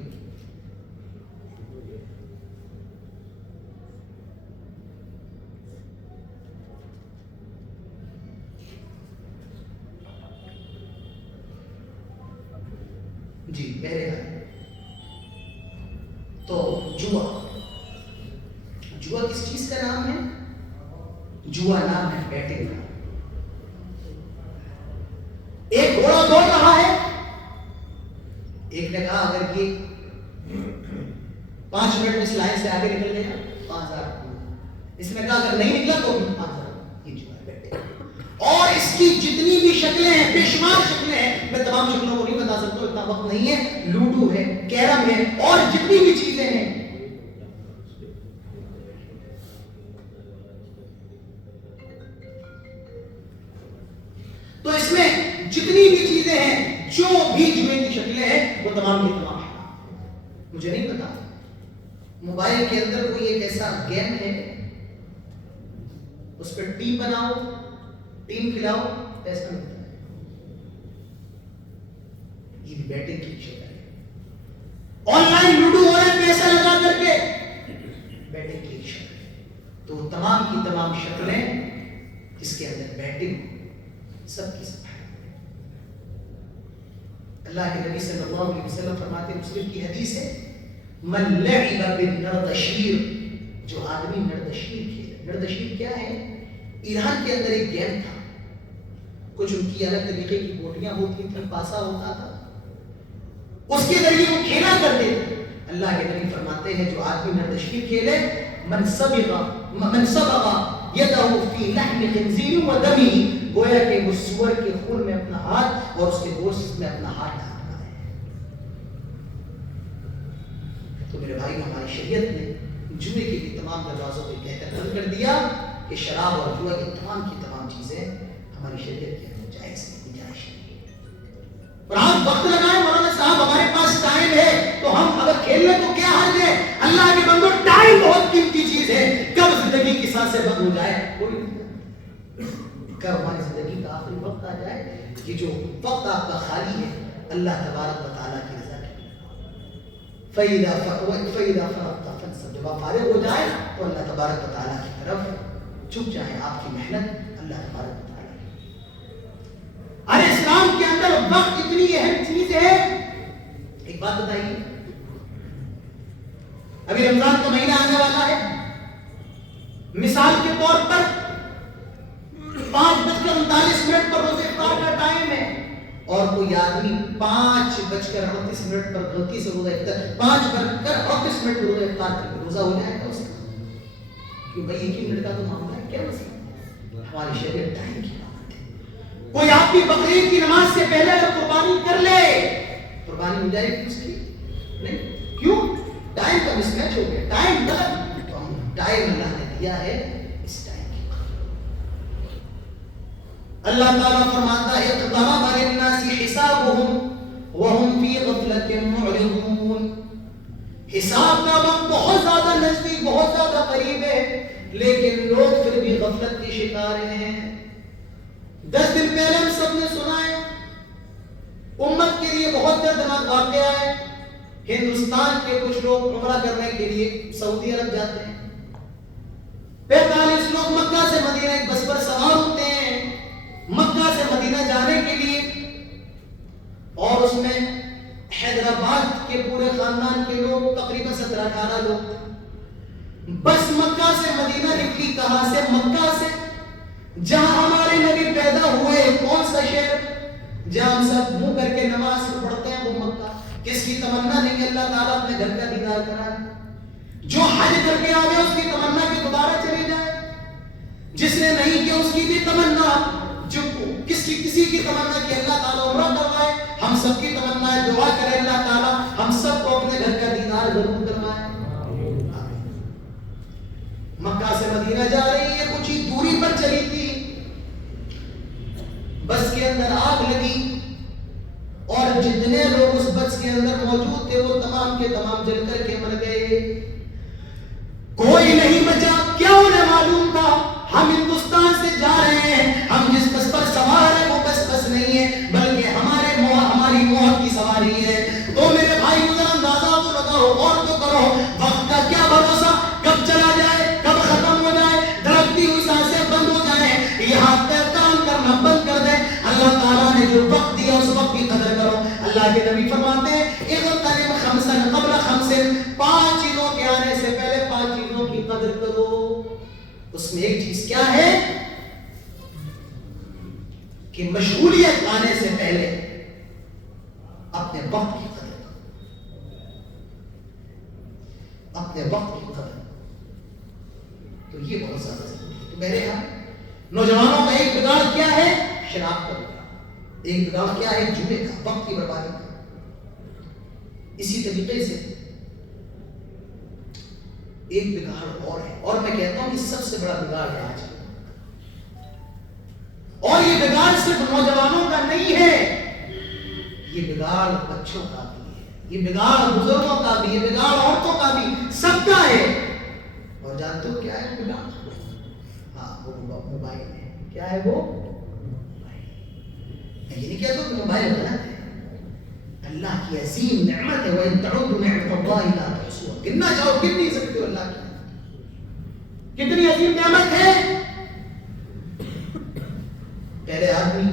جی بہرحال تو جوا، جوا کس چیز کا نام ہے؟ جوا نام ہے بیٹنگ کا. ایک گھوڑا دوڑ رہا ہے، ایک نے کہا اگر یہ 5 منٹ میں اس لائن سے آگے نکل گیا 5000. اس نے کہا اگر نہیں نکلا تو 5000. یہ جوا بیٹھے اور اس کی جتنی بھی شکلیں ہیں، بے شمار شکلیں ہیں، میں تمام شکلوں کو نہیں بتا سکتا، اتنا وقت نہیں ہے. لوڈو ہے، کیرم ہے اور جتنی بھی چیزیں ہیں. تو اس میں جتنی بھی چیزیں ہیں، جو بھی جوئے کی شکلیں ہیں، وہ تمام کی تمام ہیں. مجھے نہیں پتا موبائل کے اندر کوئی ایک ایسا گیم ہے، اس پہ ٹیم بناؤ، ٹیم کھلاؤ، پیسہ ملتا ہے. یہ بھی بیٹنگ کی شکل ہے. آن لائن لوڈو ہو رہا ہے پیسہ لگا کر کے، بیٹنگ کی شکل ہے. تو تمام کی تمام شکلیں جس کے اندر بیٹنگ سب کی سب ہے. اللہ کے نبی صلی اللہ علیہ وسلم فرماتے ہیں، مسلم کی حدیث ہے، من لعب بالنردشیر، جو آدمی نردشیر کھیلے. نردشیر کیا ہے؟ ایران کے اندر ایک گیم تھا، کچھ ان کی الگ طریقے کی گوٹیاں ہوتی تھیں، پاسا ہوتا تھا، اس کے ذریعے وہ کھیلا کرتے تھے. اللہ کے نبی فرماتے ہیں جو آدمی نردشیر کھیلے، من سبغ یدہ فی لحم خنزیر و دمہ، گویا کہ وہ سور کے خون میں اپنا ہاتھ اور اس کے گوشت میں اپنا ہاتھ ڈال رہا ہے. تو میرے بھائی، ہماری شریعت نے جوئے کے بھی تمام دروازوں کو کہہ کر بند کر دیا کہ شراب اور جوا کی تمام چیزیں ہماری شریعت کے اندر جائز گنجائش نہیں. اور ہم وقت لگائیں مولانا صاحب، ہمارے پاس ٹائم ہے تو ہم اگر کھیل لیں تو کیا حرج ہے؟ اللہ کے بندو، ٹائم بہت قیمتی چیز ہے. کب زندگی کی سانسیں بند ہو جائے کوئی نہیں. کب ہماری زندگی کا آخری وقت آ جائے، یہ جو وقت آپ کا خالی ہے اللہ تبارک و تعالیٰ کی رضا کے لیے. فَإِذَا فَرَغْتَ فَانْصَبْ، جب آپ فارغ ہو جائیں تو اللہ تبارک و تعالیٰ کی طرف جھک جائیں. آپ کی محنت اللہ تبارک و تعالیٰ کی. ارے اسلام کے اندر وقت اتنی اہم چیز ہے. ایک بات بتائیے، ابھی رمضان کا مہینہ آنے والا ہے، مثال کے طور پر 5:39 پر روزے افطار کا ٹائم ہے، اور کوئی آدمی 5:38 پر غلطی سے روزہ افطار 5:38 پر روزہ افطار کر کے روزہ ہو جائے گا اس کا؟ کہ بھائی 1 منٹ کا تو معاملہ ہے، کیا مسئلہ؟ ہماری شریعت ٹائم کی بات ہے. کوئی آدمی بقرعید کی نماز سے پہلے اگر قربانی کر لے، قربانی ہو جائے گی اس کی؟ نہیں. کیوں؟ ٹائم کا مس میچ ہو گیا. ٹائم غلط. ٹائم اللہ نے دیا ہے، اس ٹائم کی اللہ تعالیٰ فرماتا ہے اقترب للناس حسابهم وهم في غفلة معرضون. حساب کا وقت بہت زیادہ نزدیک، بہت زیادہ قریب ہے، لیکن لوگ پھر بھی غفلت کے شکار ہیں. 10 دن پہلے ہم سب نے سنا ہے، امت کے لیے بہت دردناک واقعہ ہے. ہندوستان کے کچھ لوگ عمرہ کرنے کے لیے سعودی عرب جاتے ہیں. 45 لوگ مکہ سے مدینہ ایک بس پر سوار ہوتے ہیں مکہ سے مدینہ جانے کے لیے، اور اس میں حیدرآباد کے پورے خاندان کے لوگ تقریباً 17-18 لوگ. بس مکہ سے مدینہ نکلی. کہاں سے؟ مکہ سے، جہاں ہمارے نبی پیدا ہوئے. کون سا شہر جہاں ہم سب منہ کر کے نماز پڑھتے ہیں؟ وہ مکہ. کس کی تمنا نہیں اللہ تعالیٰ اپنے گھر کا دیدار کرائے؟ جو حج کر کے آ گیا اس کی تمنا کہ دوبارہ چلے جائے. جس نے نہیں کیا اس کی بھی تمنا، جو کسی کی تمنا کہ اللہ تعالیٰ عمرہ کروائے. ہم سب کی تمنا ہے، دعا کرے اللہ تعالیٰ ہم سب کو اپنے گھر کا دیدار ضرور کروائے. مکہ سے مدینہ جا رہی ہے، کچھ ہی دوری پر چلی تھی، بس کے اندر آگ لگی اور جتنے لوگ اس بس کے اندر موجود تھے وہ تمام کے تمام جل کر کے مر گئے. کوئی نہیں بچا. کیا انہیں معلوم تھا ہم ہندوستان سے جا رہے ہیں، ہم جس بس پر سوار ہیں وہ بس نہیں ہے، بلکہ کے نبی فرماتے ہیں اغتنم خمسا قبل خمس، 5 چیزوں کے آنے سے پہلے 5 چیزوں کی قدر کرو۔ اس میں ایک چیز کیا ہے کہ مشغولیت آنے سے پہلے اپنے وقت کی قدر کرو، اپنے وقت کی قدر۔ تو یہ بہت زیادہ ضروری ہے۔ تو میرے یہاں نوجوانوں کا ایک بگاڑ کیا ہے؟ شراب کا بگاڑ۔ ایک بگاڑ کیا ہے؟ جمعے کا، وقت کی بربادی کا۔ اسی طریقے سے ایک بگاڑ اور ہے، اور میں کہتا ہوں کہ سب سے بڑا بگاڑ ہے آج۔ اور یہ بگاڑ صرف نوجوانوں کا نہیں ہے، یہ بگاڑ بچوں کا بھی ہے، یہ بگاڑ بزرگوں کا بھی، یہ بگاڑ عورتوں کا بھی، سب کا ہے۔ اور جانتے ہو کیا ہے بگاڑ؟ ہاں، وہ موبائل ہے۔ کیا ہے وہ؟ موبائل۔ میں یہ نہیں کہتا کہ موبائل غلط ہے، اللہ کی عظیم نعمت ہے۔ وَإِن تَعُدُّوا نِعْمَتَ اللَّهِ لَا تُحْصُوهَا، گننا چاہو گن نہیں سکتے ہو اللہ کی کتنی عظیم نعمت ہے۔ پہلے آدمی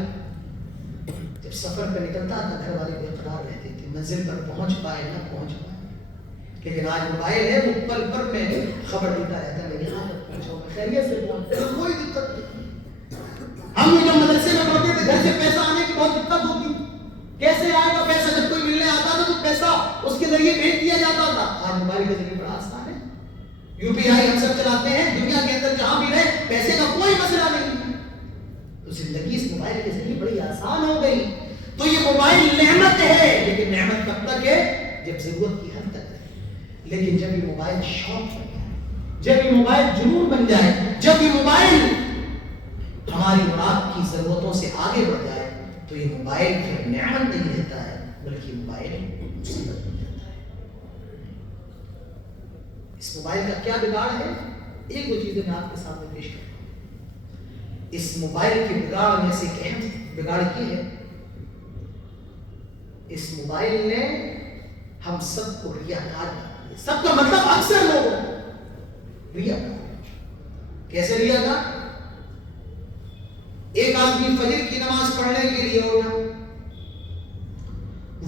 جب سفر پہ نکلتا تھا گھر والے بے قرار رہتے تھے، منزل پر پہنچ پائے نہ پہنچ پائے، لیکن آج موبائل ہے، وہ پل پر میں خبر دیتا رہتا ہے، میں یہاں تک پہنچا ہوں، خیریت سے پہنچتا ہوں، کوئی دقت نہیں۔ ہم جب مدرسے میں پڑھتے تھے گھر سے پیسہ آنے کی بہت دقت ہوتی، کیسے آئے گا پیسہ؟ جب کوئی ملنے آتا تھا تو پیسہ اس کے ذریعے بھیج دیا جاتا تھا۔ آج موبائل کے ذریعے بڑا آسان ہے، یو پی آئی ہم سب چلاتے ہیں، دنیا کے اندر جہاں بھی رہے پیسے کا کوئی مسئلہ نہیں۔ تو زندگی اس موبائل کے ذریعے بڑی آسان ہو گئی۔ تو یہ موبائل نعمت ہے، لیکن نعمت کب تک ہے؟ جب ضرورت کی حد تک ہے۔ لیکن جب یہ موبائل شوق بن جائے، جب یہ موبائل جنون بن جائے، جب یہ موبائل ہماری اور آپ کی ضرورتوں سے آگے بڑھ جائے، تو یہ موبائل پھر نعمت نہیں رہتا ہے، بلکہ موبائل مصیبت بن جاتا ہے۔ اس موبائل کا کیا بگاڑ ہے؟ ایک دو چیزیں میں آپ کے سامنے پیش کرتا ہوں۔ اس موبائل کے بگاڑ میں سے ایک اہم بگاڑ یہ ہے، اس موبائل نے ہم سب کو ریاکار بنا دیا۔ سب کا مطلب اکثر لوگوں کو ریاکار۔ کیسے ریاکار؟ ایک آدمی فجر کی نماز پڑھنے کے لیے اٹھا،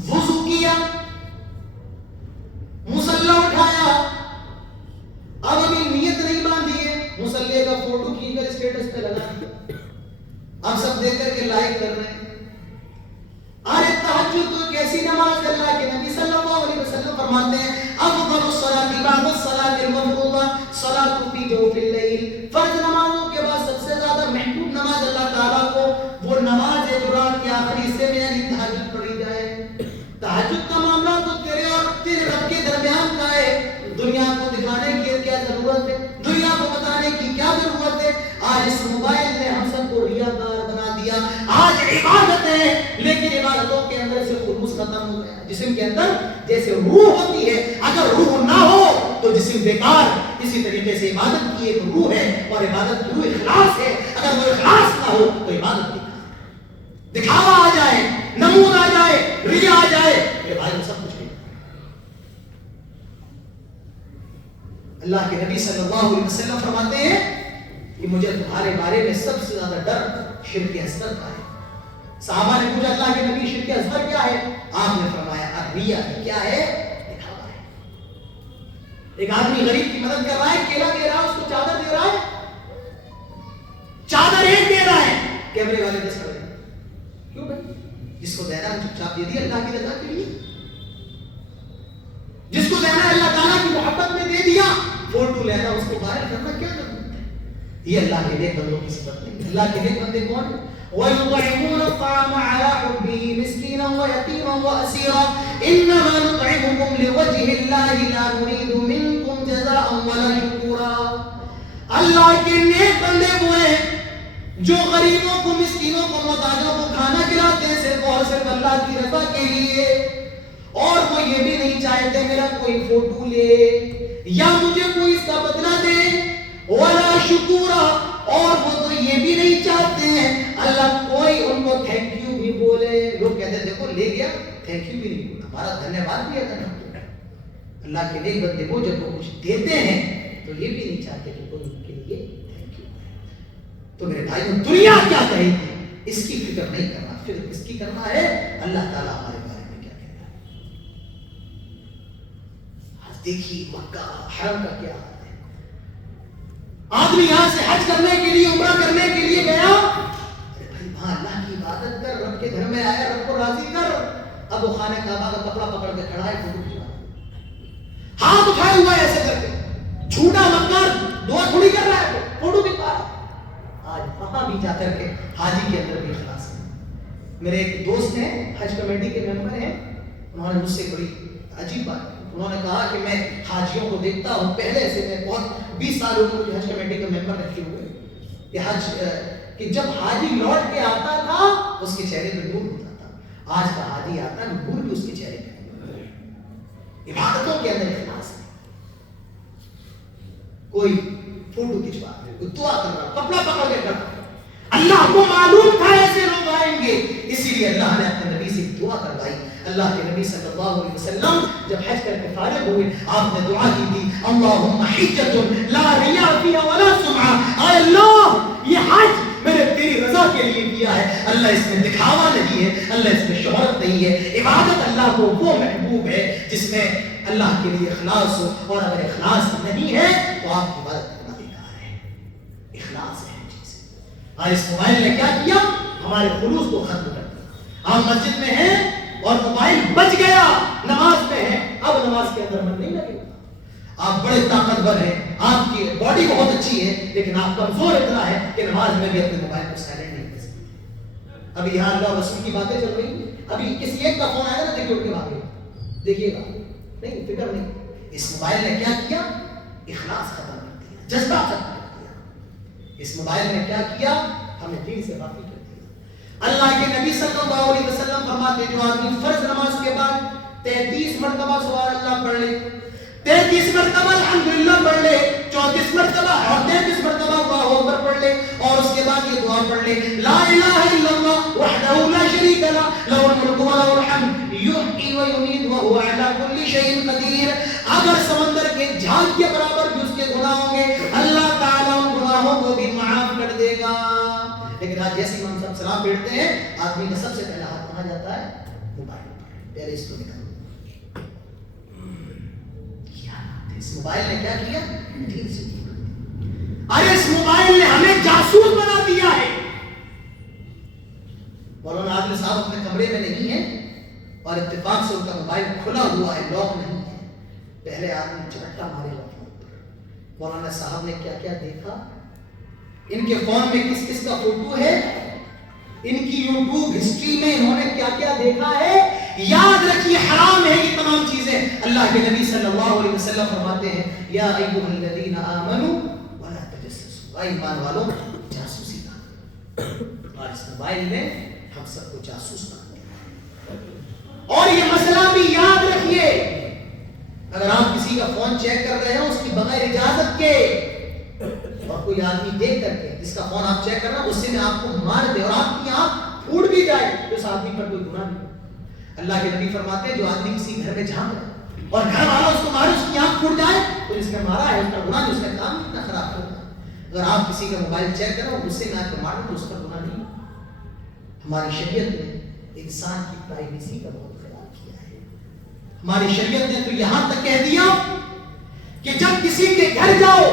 وضو کیا، مصلی اٹھایا، اب ابھی نیت نہیں باندھی ہے، مصلی کا فوٹو کھینچ کر اسٹیٹس پہ لگا دیا، اب سب دیکھ کر کے لائک کر رہے ہیں۔ ارے تہجد تو کیسی نماز ہے؟ اللہ کے نبی صلی اللہ علیہ وسلم فرماتے ہیں افضل الصلاۃ بعد الصلاۃ المفروضہ صلاۃ فی جوف اللیل، فرض نمازوں کے بعد سب سے زیادہ محبوب نماز اللہ تعالیٰ کو وہ نماز ہے جو رات کے آخری حصے میں یعنی تہجد پڑھی جائے۔ تہجد کا معاملہ تو تیرے اور تیرے رب کے درمیان کا ہے، دنیا کو دکھانے کی کیا ضرورت ہے، دنیا کو بتانے کی کیا ضرورت ہے؟ آج اس موبائل نے ہم سب کو ریاکار بنا دیا۔ آج عبادت ہے لیکن عبادتوں کے اندر سے خلوص ختم ہو گیا۔ جسم کے اندر جیسے روح ہوتی ہے، اگر روح نہ ہو تو جسم بیکار۔ اسی طریقے سے عبادت کی ایک روح ہے، اور عبادت کی روح اخلاص ہے، اگر وہ اخلاص نہ ہو تو عبادت دکھاوا آ جائے، نمود آ جائے، ریا آ جائے، یہ بھائی سب کچھ نہیں۔ اللہ کے نبی صلی اللہ علیہ وسلم فرماتے ہیں کہ مجھے تمہارے بارے میں سب سے زیادہ ڈر شرک اصغر کا ہے۔ صحابہ نے پوچھا اللہ کے نبی شرک اصغر کیا ہے؟ آپ نے فرمایا الریا کیا ہے؟ دکھاوا ہے۔ ایک آدمی غریب کی مدد کر رہا ہے، کیلا دے رہا ہے، اس کو چادر دے رہا ہے، چادر ایک دے رہا ہے، کیمرے والے دس کر رہے ہیں، کیوں بھائی؟ جس کو دینا ہے چپ چاپ دے دیا اللہ کی رضا کے لیے، جس کو دینا اللہ تعالیٰ کی محبت میں دے دیا، فوٹو لینا اس کو باہر کرنا کیا ضرورت ہے؟ یہ اللہ کے نیک بندوں کی صفت نہیں۔ اللہ کے نیک بندے کون ہیں؟ وَيُطْعِمُونَ الطَّعَامَ عَلَىٰ حُبِّهِ مِسْكِينًا وَيَتِيمًا وَأَسِيرًا إِنَّمَا نُطْعِمُكُمْ لِوَجْهِ اللَّهِ لَا نُرِيدُ مِنكُمْ جَزَاءً وَلَا شُكُورًا۔ اللہ کے نیک بندے وہ ہیں جو غریبوں کو، مسکینوں کو، محتاجوں کو کھانا کھلاتے ہیں صرف اور صرف اللہ کی رضا کے لیے، اور وہ یہ بھی نہیں چاہتے میرا کوئی فوٹو لے یا مجھے کوئی اس کا بدلہ دے، ولا شکورا، اور وہ تو یہ بھی نہیں چاہتے ہیں اللہ کوئی ان کو تھینک یو بھی بولے۔ لوگ کہتے ہیں دیکھو لے گیا تھینک یو بھی نہیں بولا، ہمارا دھنیہ واد بھی ادا نہیں کیا۔ اللہ کے نیک بندے کو جب وہ کچھ دیتے ہیں تو یہ بھی نہیں چاہتے کہ کوئی ان کے لیے تھینک یو۔ تو میرے بھائیوں دنیا کیا کہے گی اس کی فکر نہیں کرنا، پھر اس کی کرنا ہے اللہ تعالیٰ ہمارے بارے میں کیا کہتے ہیں۔ دیکھیے مکہ حرم کا کیا حال ہے. آدمی یہاں سے حج کرنے کے لیے عمرہ کرنے کے لیے گیا, ارے بھائی وہاں اللہ کی عبادت کر, رب کے گھر میں آیا, رب کو راضی کر. اب وہ خانہ کعبہ کا کپڑا پکڑ کے کھڑا ہے, فوٹو کھینچا, ہاتھ اٹھائے ہوا ہے ایسے کر کے, جھوٹا مکار دعا تھوڑی کر رہا ہے, فوٹو کھینچا رہا ہے. آج وہاں بھی جا کر کے حاجی کے اندر بھی اخلاص ہے. میرے ایک دوست ہیں, حج کمیٹی کے ممبر ہیں, انہوں نے مجھ سے بڑی عجیب بات کی. انہوں نے کہا کہ میں حاجیوں کو دیکھتا ہوں, پہلے سے میں بہت 20 سال ہو گئے حج کمیٹی کا ممبر رکھے ہوئے, کہ حج کہ جب حاجی لوٹ کے آتا تھا اس کے چہرے پہ نور ہوتا تھا. آج کا حاجی آتا ہے نور بھی اس کے چہرے پہ, عبادتوں کے اندر اخلاص ہے. کوئی فوٹو کھنچوا رہا ہے, کوئی دعا کر رہا, کپڑا پکڑ کے کھڑا. اللہ کو معلوم تھا ایسے لوگ آئیں گے, اسی لیے اللہ نے اپنے نبی سے دعا کروائی. اللہ کے نبی صلی اللہ علیہ وسلم جب حج کر کے فارغ ہوئے, آپ نے دعا کی تھی, اللہم حجۃ لا ریاء فیہا ولا سمعہ. اے اللہ یہ حج میں نے تیری رضا کے لیے کیا ہے, اللہ اس میں دکھاوا نہیں ہے, اللہ اس میں شہرت نہیں ہے. عبادت اللہ کو وہ محبوب ہے جس میں اللہ کے لیے اخلاص ہو, اور اگر اخلاص نہیں ہے تو آپ کی عبادت کرنا بیکار ہے. اخلاص ہے چیز. آج اس موبائل نے کیا کیا, ہمارے خلوص کو ختم کر دیا. آپ مسجد میں ہیں اور موبائل بچ گیا, نماز میں ہے, اب نماز کے اندر من نہیں لگے گا. آپ بڑے طاقتور ہیں, آپ کی باڈی بہت اچھی ہے, لیکن آپ کمزور اتنا ہے کہ نماز میں بھی اپنے موبائل کو سائلنٹ نہیں کر سکتے. ابھی یہاں اللہ رسول کی باتیں چل رہی ہیں, ابھی کسی ایک کا فون آئے گا, دیکھیے اٹھ کے بھاگے, دیکھیے گا نہیں, فکر نہیں. اس موبائل نے کیا کیا, اخلاص ختم کر دیا, جذبہ ختم کر دیا. اس موبائل نے کیا کیا, ہمیں دین سے غافل کر دیا. اللہ کے نبی صلی اللہ علیہ وسلم فرماتے, جو آدمی فرض نماز کے بعد 33 مرتبہ سبحان اللہ پڑھ لے, 33 مرتبہ الحمدللہ پڑھ لے, 34 مرتبہ اور 33 مرتبہ اللہ اکبر پڑھ لے, اور اس کے بعد یہ دعا پڑھ لے, لا الہ الا اللہ وحدہ لا شریک لہ لہ الملک و لہ الحمد یحیی و یمیت وہو علی کل شیء قدیر. اگر سمندر کے جھاگ کے برابر بھی اس کے گناہ ہوں گے, اللہ تعالیٰ ان گناہوں کو بھی معاف کر دے گا. لیکن آج جیسے ہم سب سلام پھیرتے ہیں, آدمی کا سب سے پہلا ہاتھ کہاں جاتا ہے, موبائل پر. پہلے اس کو نکال. اس موبائل نے کیا کیا, دین سے دور. ارے اس موبائل نے ہمیں جاسوس بنا دیا ہے. مولانا عادل صاحب اپنے کمرے میں نہیں ہیں, اور اتفاق سے ان کا موبائل کھلا ہوا ہے, لاک نہیں ہے. پہلے آدمی چپٹا مارے گا فون پر. مولانا صاحب نے کیا کیا دیکھا, ان کے فون میں کس کس کا فوٹو ہے, ان کی یوٹیوب ہسٹری میں انہوں نے کیا کیا دیکھا ہے. یاد رکھیے حرام ہے یہ تمام چیزیں. اللہ کے نبی صلی اللہ علیہ وسلم فرماتے ہیں, یا ایھا الذین آمنوا ولا تجسسوا, اے ایمان والو جاسوسی نہ. اور اس موبائل نے ہم سب کو جاسوس بنا دیا. اور یہ مسئلہ بھی یاد رکھیے, اگر آپ کسی کا فون چیک کر رہے ہیں اس کی بغیر اجازت کے, اور کوئی آدمی دیکھ کر کے جس کا فون آپ چیک کر رہے ہیں غصے میں آپ کو مار دے اور آپ کی آنکھ پھوٹ بھی جائے, تو اس آدمی پر کوئی گناہ نہیں. اللہ کے نبی فرماتے ہیں, جو آدمی کسی گھر میں جھانک رہا اور گھر والا اس کو مارے, اس کی آنکھ پھوٹ جائے, تو جس نے مارا ہے اس کا گناہ, اس کا کام اتنا خراب ہوگا. اگر آپ کسی کا موبائل چیک کریں اور غصے میں آپ کو مارے, تو اس کا گناہ نہیں. ہماری شریعت نے انسان کی پرائیویسی کا بہت خیال کیا ہے. ہماری شریعت نے تو یہاں تک کہہ دیا کہ جب کسی کے گھر جاؤ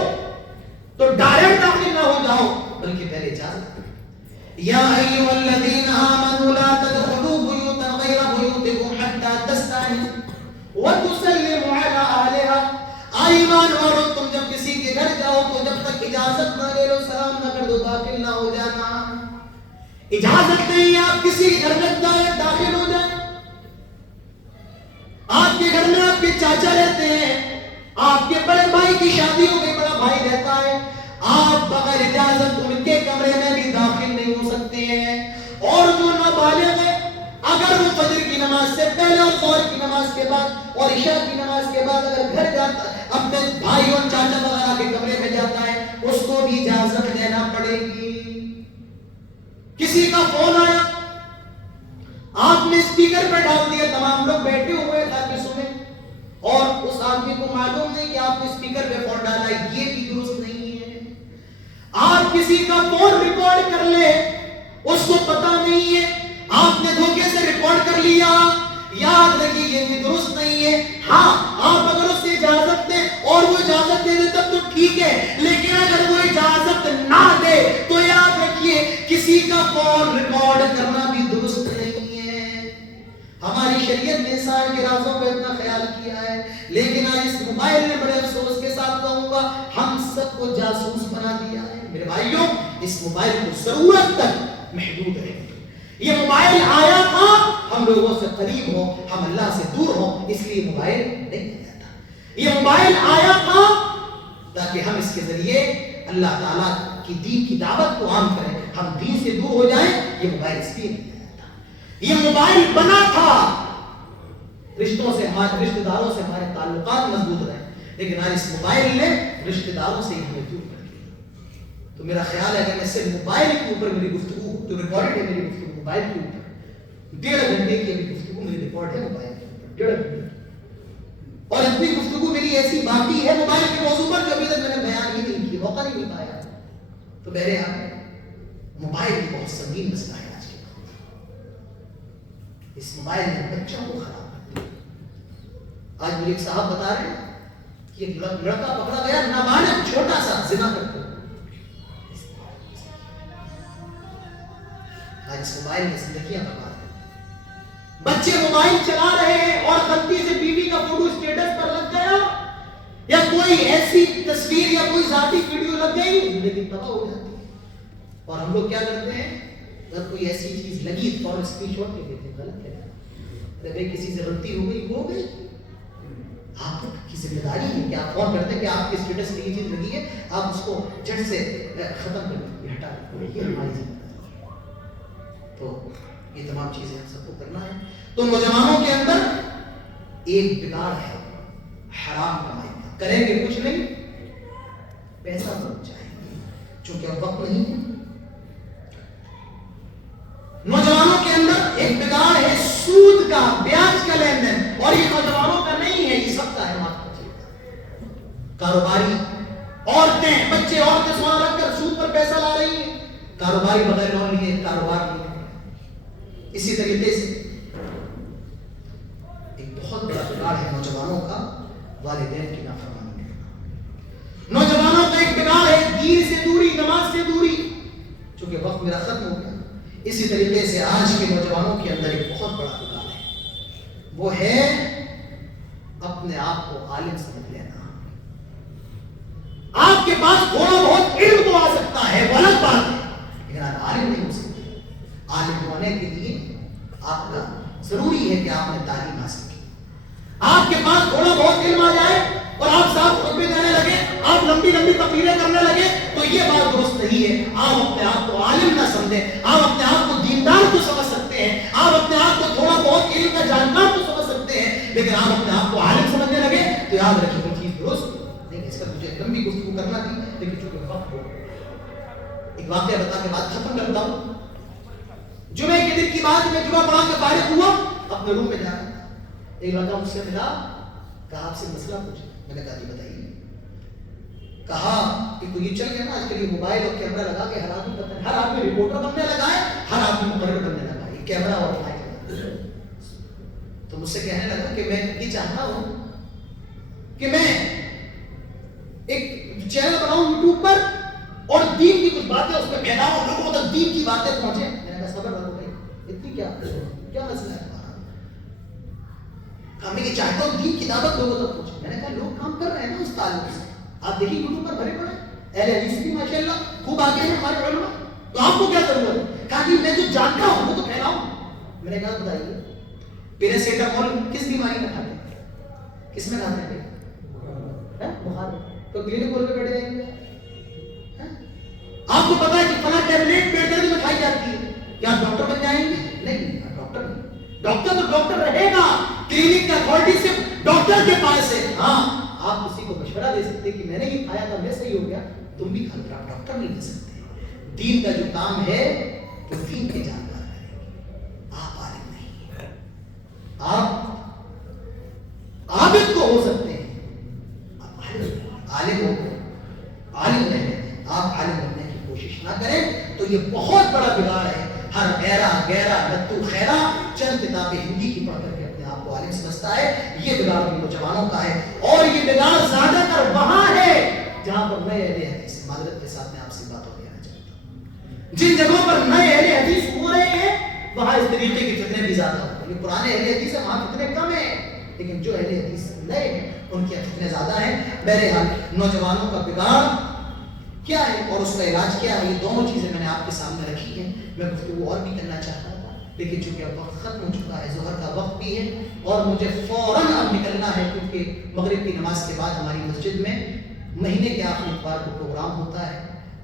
تو ڈائریکٹ داخل نہ ہو جاؤ, بلکہ پہلے اجازت کرو. یا ایھا الذین آمنوا لا تدخلوا بیوتا غیر بیوتکم حتی تستأنسوا وتسلموا علی اہلها. ایمان والو, تم جب کسی کے گھر جاؤ تو جب تک اجازت نہ لے لو, سلام نہ کر دو, داخل نہ ہو جانا. اجازت نہیں ہے آپ کسی کے گھر میں داخل ہو جائیں. آپ کے گھر میں آپ کے چاچا رہتے ہیں, آپ کے بڑے بھائی کی شادی ہو گئی, بڑا بھائی رہتا ہے, آپ بغیر اجازت ان کے کمرے میں بھی داخل نہیں ہو سکتے ہیں. اور جو نابالغ ہے, اگر وہ فجر کی نماز سے پہلے اور ظہر کی نماز کے بعد اور عشاء کی نماز کے بعد اگر گھر جاتا, اپنے بھائی اور چاچا وغیرہ کے کمرے میں جاتا ہے, اس کو بھی اجازت دینا پڑے گی. کسی کا فون آیا, آپ نے اسپیکر پہ ڈال دیا, تمام لوگ بیٹھے ہوئے تاکہ سنیں, اور اس آدمی کو معلوم نہیں کہ آپ نے اسپیکر پہ فون ڈالا ہے, یہ بھی درست نہیں ہے. آپ کسی کا فون ریکارڈ کر لے, اس کو پتا نہیں ہے, آپ نے دھوکے سے ریکارڈ کر لیا, یاد رکھیے یہ بھی درست نہیں ہے. ہاں, آپ اگر اس سے اجازت ہے، لیکن اگر وہ اجازت نہ دے تو یاد رکھیے کسی کا فون ریکارڈ کرنا بھی درست نہیں ہے۔ ہماری شریعت نے انسان کے رازوں کو اتنا خیال کیا ہے، لیکن آج اس موبائل نے بڑے افسوس کے ساتھ کہوں گا ہم سب کو جاسوس بنا دیا ہے۔ میرے بھائیوں، اس موبائل کو ضرورت تک محدود ہے۔ یہ موبائل آیا تھا ہم لوگوں سے قریب ہو، ہم اللہ سے دور ہو، اس لیے موبائل نہیں آیا تھا۔ یہ موبائل آیا تھا تاکہ ہم اس کے ذریعے اللہ تعالیٰ کی دین کی دعوت کو عام کریں، ہم دین سے دور ہو جائیں۔ یہ موبائل اس لیے نہیں آیا تھا۔ یہ موبائل بنا تھا رشتوں سے، ہمارے رشتہ داروں سے ہمارے تعلقات مضبوط رہیں، لیکن آج اس موبائل نے رشتہ داروں سے ہی ہمیں دور کر دیا۔ تو میرا خیال ہے کہ میں صرف موبائل کے اوپر میری گفتگو جو ریکارڈ ہے، میری گفتگو موبائل کے اوپر 1.5 گھنٹے کی ابھی گفتگو میری ریکارڈ ہے موبائل کے اوپر 1.5 گھنٹے، اور اتنی گفتگو میری ایسی باقی ہے موبائل کے موضوع پر جو ابھی تک میں نے بیان ہی نہیں کیا، موقع نہیں مل پایا۔ تو بہرحال موبائل بھی بہت سنگین مسئلہ ہے آج کے وقت۔ اس موبائل نے بچوں کو خراب کر دیا۔ آج مجھے ایک صاحب بتا رہے ہیں کہ ایک لڑکا پکڑا گیا نابالغ چھوٹا سا زنا کرتے ہوئے۔ آج اس موبائل نے زندگیاں برباد کر، بچے موبائل چلا رہے ہیں اور غلطی سے بیوی کا فوٹو اسٹیٹس پر لگ گیا یا کوئی ایسی تصویر یا کوئی ذاتی ویڈیو لگ گئی، زندگی تباہ ہو جاتی ہے۔ اور ہم لوگ کیا کرتے ہیں، اگر کوئی ایسی چیز لگی تو اور اسکرین شاٹ لے لیتے ہیں، غلط ہے۔ اگر کسی سے غلطی ہو گئی ہو گئی، آپ کی ذمہ داری ہے کہ آپ فون کرتے ہیں کہ آپ کے اسٹیٹس پہ یہ چیز لگی ہے، آپ اس کو جڑ سے ختم کر دیں، ہٹا دیں، یہ ہماری ذمہ داری ہے۔ تو یہ تمام چیزیں ہم سب کو کرنا ہے۔ تو نوجوانوں کے اندر ایک بگاڑ ہے حرام کمائی کا، کریں گے کچھ نہیں، پیسہ بچ جائیں گے، چونکہ اب وقت نہیں ہے۔ نوجوانوں کے اندر ایک بگاڑ ہے سود کا، بیاج کا لین دین، اور یہ نوجوانوں کا نہیں ہے، یہ سب کا ہے۔ کاروباری عورتیں، بچے عورتیں سونا رکھ کر سود پر پیسہ لا رہی ہیں، کاروباری بغیر لون لیے کاروبار نہیں ہے۔ اسی طریقے سے ایک بہت بڑا بگاڑ ہے نوجوانوں کا والدین کی نافرمانی کرنا۔ نوجوانوں کا ایک بگاڑ ہے دین سے دوری، نماز سے دوری، چونکہ وقت میرا ختم ہو گیا۔ اسی طریقے سے آج کے نوجوانوں کے اندر ایک بہت بڑا بگاڑ ہے، وہ ہے اپنے آپ کو عالم سمجھ لینا۔ آپ کے پاس تھوڑا بہت علم تو آ سکتا ہے، وہ الگ بات ہے، لیکن آپ عالم نہیں ہو سکتے۔ عالم ہونے کے لیے آپ کا ضروری ہے کہ آپ نے تعلیم حاصل کی۔ آپ کے پاس تھوڑا بہت علم آ جائے اور آپ صاحب خطبے دینے لگے، آپ لمبی لمبی تقریریں کرنے لگے، تو یہ بات درست نہیں ہے۔ آپ اپنے آپ کو عالم نہ سمجھیں، آپ اپنے آپ کو دیندار تو سمجھ سکتے ہیں، آپ اپنے آپ کو تھوڑا بہت علم کا جانکار تو سمجھ سکتے ہیں، لیکن آپ اپنے آپ کو عالم سمجھنے لگے تو یاد رکھیں وہ چیز درست نہیں۔ اس کا مجھے لمبی گفتگو کرنا تھی، لیکن چونکہ وقت ہو، ایک واقعہ بتا کے بات ختم کرتا ہوں۔ جمعے کے دن کی بات، میں جمعہ پڑھا کے فارغ ہوا، اپنے روم میں جا رہا تھا، ایک لڑکا مجھ سے ملا، کہا آپ سے مسئلہ پوچھا۔ میں نے کہا جی بتائیے۔ کہا کہ تو یہ چل گیا نا آج کل یہ موبائل اور کیمرہ لگا کے ہر آدمی رپورٹر بننے لگا ہے، ہر آدمی مقرر بننے لگا ہے، کیمرہ اور مائک۔ تو مجھ سے کہنے لگا کہ میں یہ چاہتا ہوں کہ میں ایک چینل بناؤں یوٹیوب پر اور دین کی کچھ باتیں اس میں پھیلاؤں، لوگوں تک دین کی باتیں پہنچے۔ میں نے کہا صبر کرو بھائی، اتنی کیا مسئلہ ہے تمہارا؟ میں یہ چاہتا ہوں دین کی دعوت لوگوں تک پہنچے۔ میں نے کہا لوگ کام کر رہے ہیں نا اس تعلق سے، آپ دیکھیں یوٹیوب پر بھرے پڑے، اہل حدیث بھی ماشاءاللہ خوب آگے ہیں ہمارے علماء، تو آپ کو کیا ضرورت ہے؟ کہا کہ میں جو جانتا ہوں وہ تو پھیلاؤں۔ میں نے کہا بتائیے پیراسیٹامول کس بیماری میں کھاتے ہیں؟ کس میں کھاتے ہیں؟ بخار میں، تو کلینک کھول کے بیٹھے جائیں گے؟ آپ کو پتا ہے کہ فلاں ٹیبلیٹ پیٹ درد میں کھائی جاتی ہے، کیا آپ ڈاکٹر بن جائیں گے؟ نہیں، ڈاکٹر نہیں، ڈاکٹر تو ڈاکٹر رہے گا، کلینک کا اتھارٹی صرف ڈاکٹر کے پاس ہے۔ ہاں آپ کسی کو مشورہ دے سکتے کہ میں نے یہ کھایا تھا میں صحیح ہو گیا، تم بھی کھا لو، آپ ڈاکٹر نہیں دے سکتے۔ دین کا جو کام ہے وہ دین کے جانکار کریں گے، آپ عالم نہیں، آپ عابد تو ہو سکتے ہیں، آپ عالم ہو، عالم رہے، آپ عالم بننے کی کوشش نہ کریں تو یہ بہت بڑا بگاڑ ہے۔ ہر غیرہ لتو خیرہ چند کتابیں ہندی کی پڑھ کر کے اپنے آپ کو عالم سمجھتا ہے، یہ بگاڑ بھی نوجوانوں کا ہے، اور یہ بگاڑ زیادہ تر وہاں ہے جہاں پر نئے اہل حدیث، معذرت کے ساتھ میں آپ سے بات ہو کہنا چاہتا ہوں، جن جگہوں پر نئے اہل حدیث ہو رہے ہیں وہاں اس طریقے کی فتنے بھی زیادہ ہوتے ہیں. یہ پرانے اہل حدیث ہیں وہاں فتنے کم ہیں، لیکن جو اہل حدیث نئے ہیں ان کے فتنے زیادہ ہیں. بہرحال نوجوانوں کا بگاڑ کیا ہے اور اس کا علاج کیا ہے، یہ دونوں چیزیں میں نے آپ کے سامنے رکھی ہیں. میں گفتگو اور بھی کرنا چاہتا ہوں لیکن چونکہ اب وقت ختم ہو چکا ہے، ظہر کا وقت بھی ہے اور مجھے فوراً اب نکلنا ہے، کیونکہ مغرب کی نماز کے بعد ہماری مسجد میں مہینے کے آخری اتوار کو پروگرام ہوتا ہے.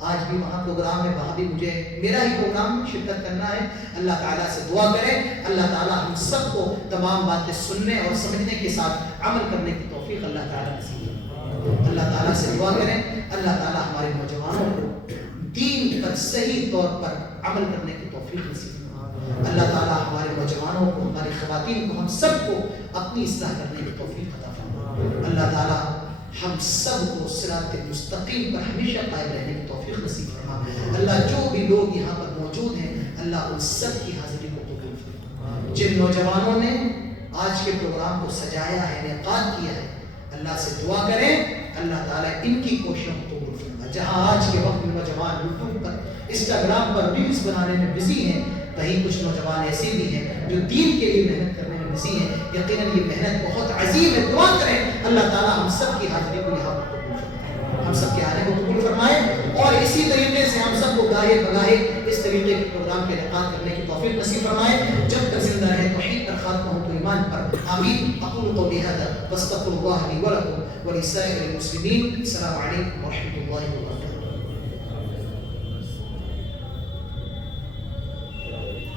آج بھی وہاں پروگرام ہے، وہاں بھی مجھے میرا ہی پروگرام شرکت کرنا ہے. اللہ تعالیٰ سے دعا کریں اللہ تعالیٰ ہم سب کو تمام باتیں سننے اور سمجھنے کے ساتھ عمل کرنے کی توفیق اللہ تعالیٰ نصیب کرے. اللہ تعالیٰ سے دعا کریں اللہ تعالیٰ ہمارے نوجوانوں کو دین پر صحیح طور پر عمل کرنے کی توفیق نصیب کرے. اللہ تعالیٰ ہمارے نوجوانوں کو، ہماری خواتین کو، ہم سب کو اپنی اصلاح کرنے کی توفیق عطا فرمائے. اللہ تعالیٰ ہم سب کو صراط مستقیم پر ہمیشہ قائم رہنے کی توفیق نصیب فرمائے. اللہ جو بھی لوگ یہاں پر موجود ہیں اللہ ان سب کی حاضری کو قبول فرمائے. جن نوجوانوں نے آج کے پروگرام کو سجایا ہے، انعقاد کیا ہے، اللہ سے دعا کریں اللہ تعالیٰ ان کی کوششوں کو قبول فرمائے. جہاں آج کے وقت میں نوجوان یوٹیوب پر، انسٹاگرام پر ریلز بنانے میں بزی ہیں، وہیں کچھ نوجوان ایسے بھی ہیں جو دین کے لیے محنت کرنے میں بزی ہیں. یقیناً یہ محنت بہت عظیم ہے. دعا کریں اللہ تعالیٰ ہم سب کی حاضری کو یہاں پر قبول فرمائے، ہم سب کے آنے کو قبول فرمائے اور اسی طریقے سے ہم سب کو گاہے بگاہے اس طریقے کے پروگرام کے انعقاد کرنے کی توفیق نصیب فرمائے. جب تک زندہ رہے توحید پر، خاتمہ ہو تو ایمان پر. آمین. اقول قولی ھذا واستغفر اللہ لی ولکم ولسائر المسلمین. السلام علیکم ورحمۃ اللہ وبرکاتہ.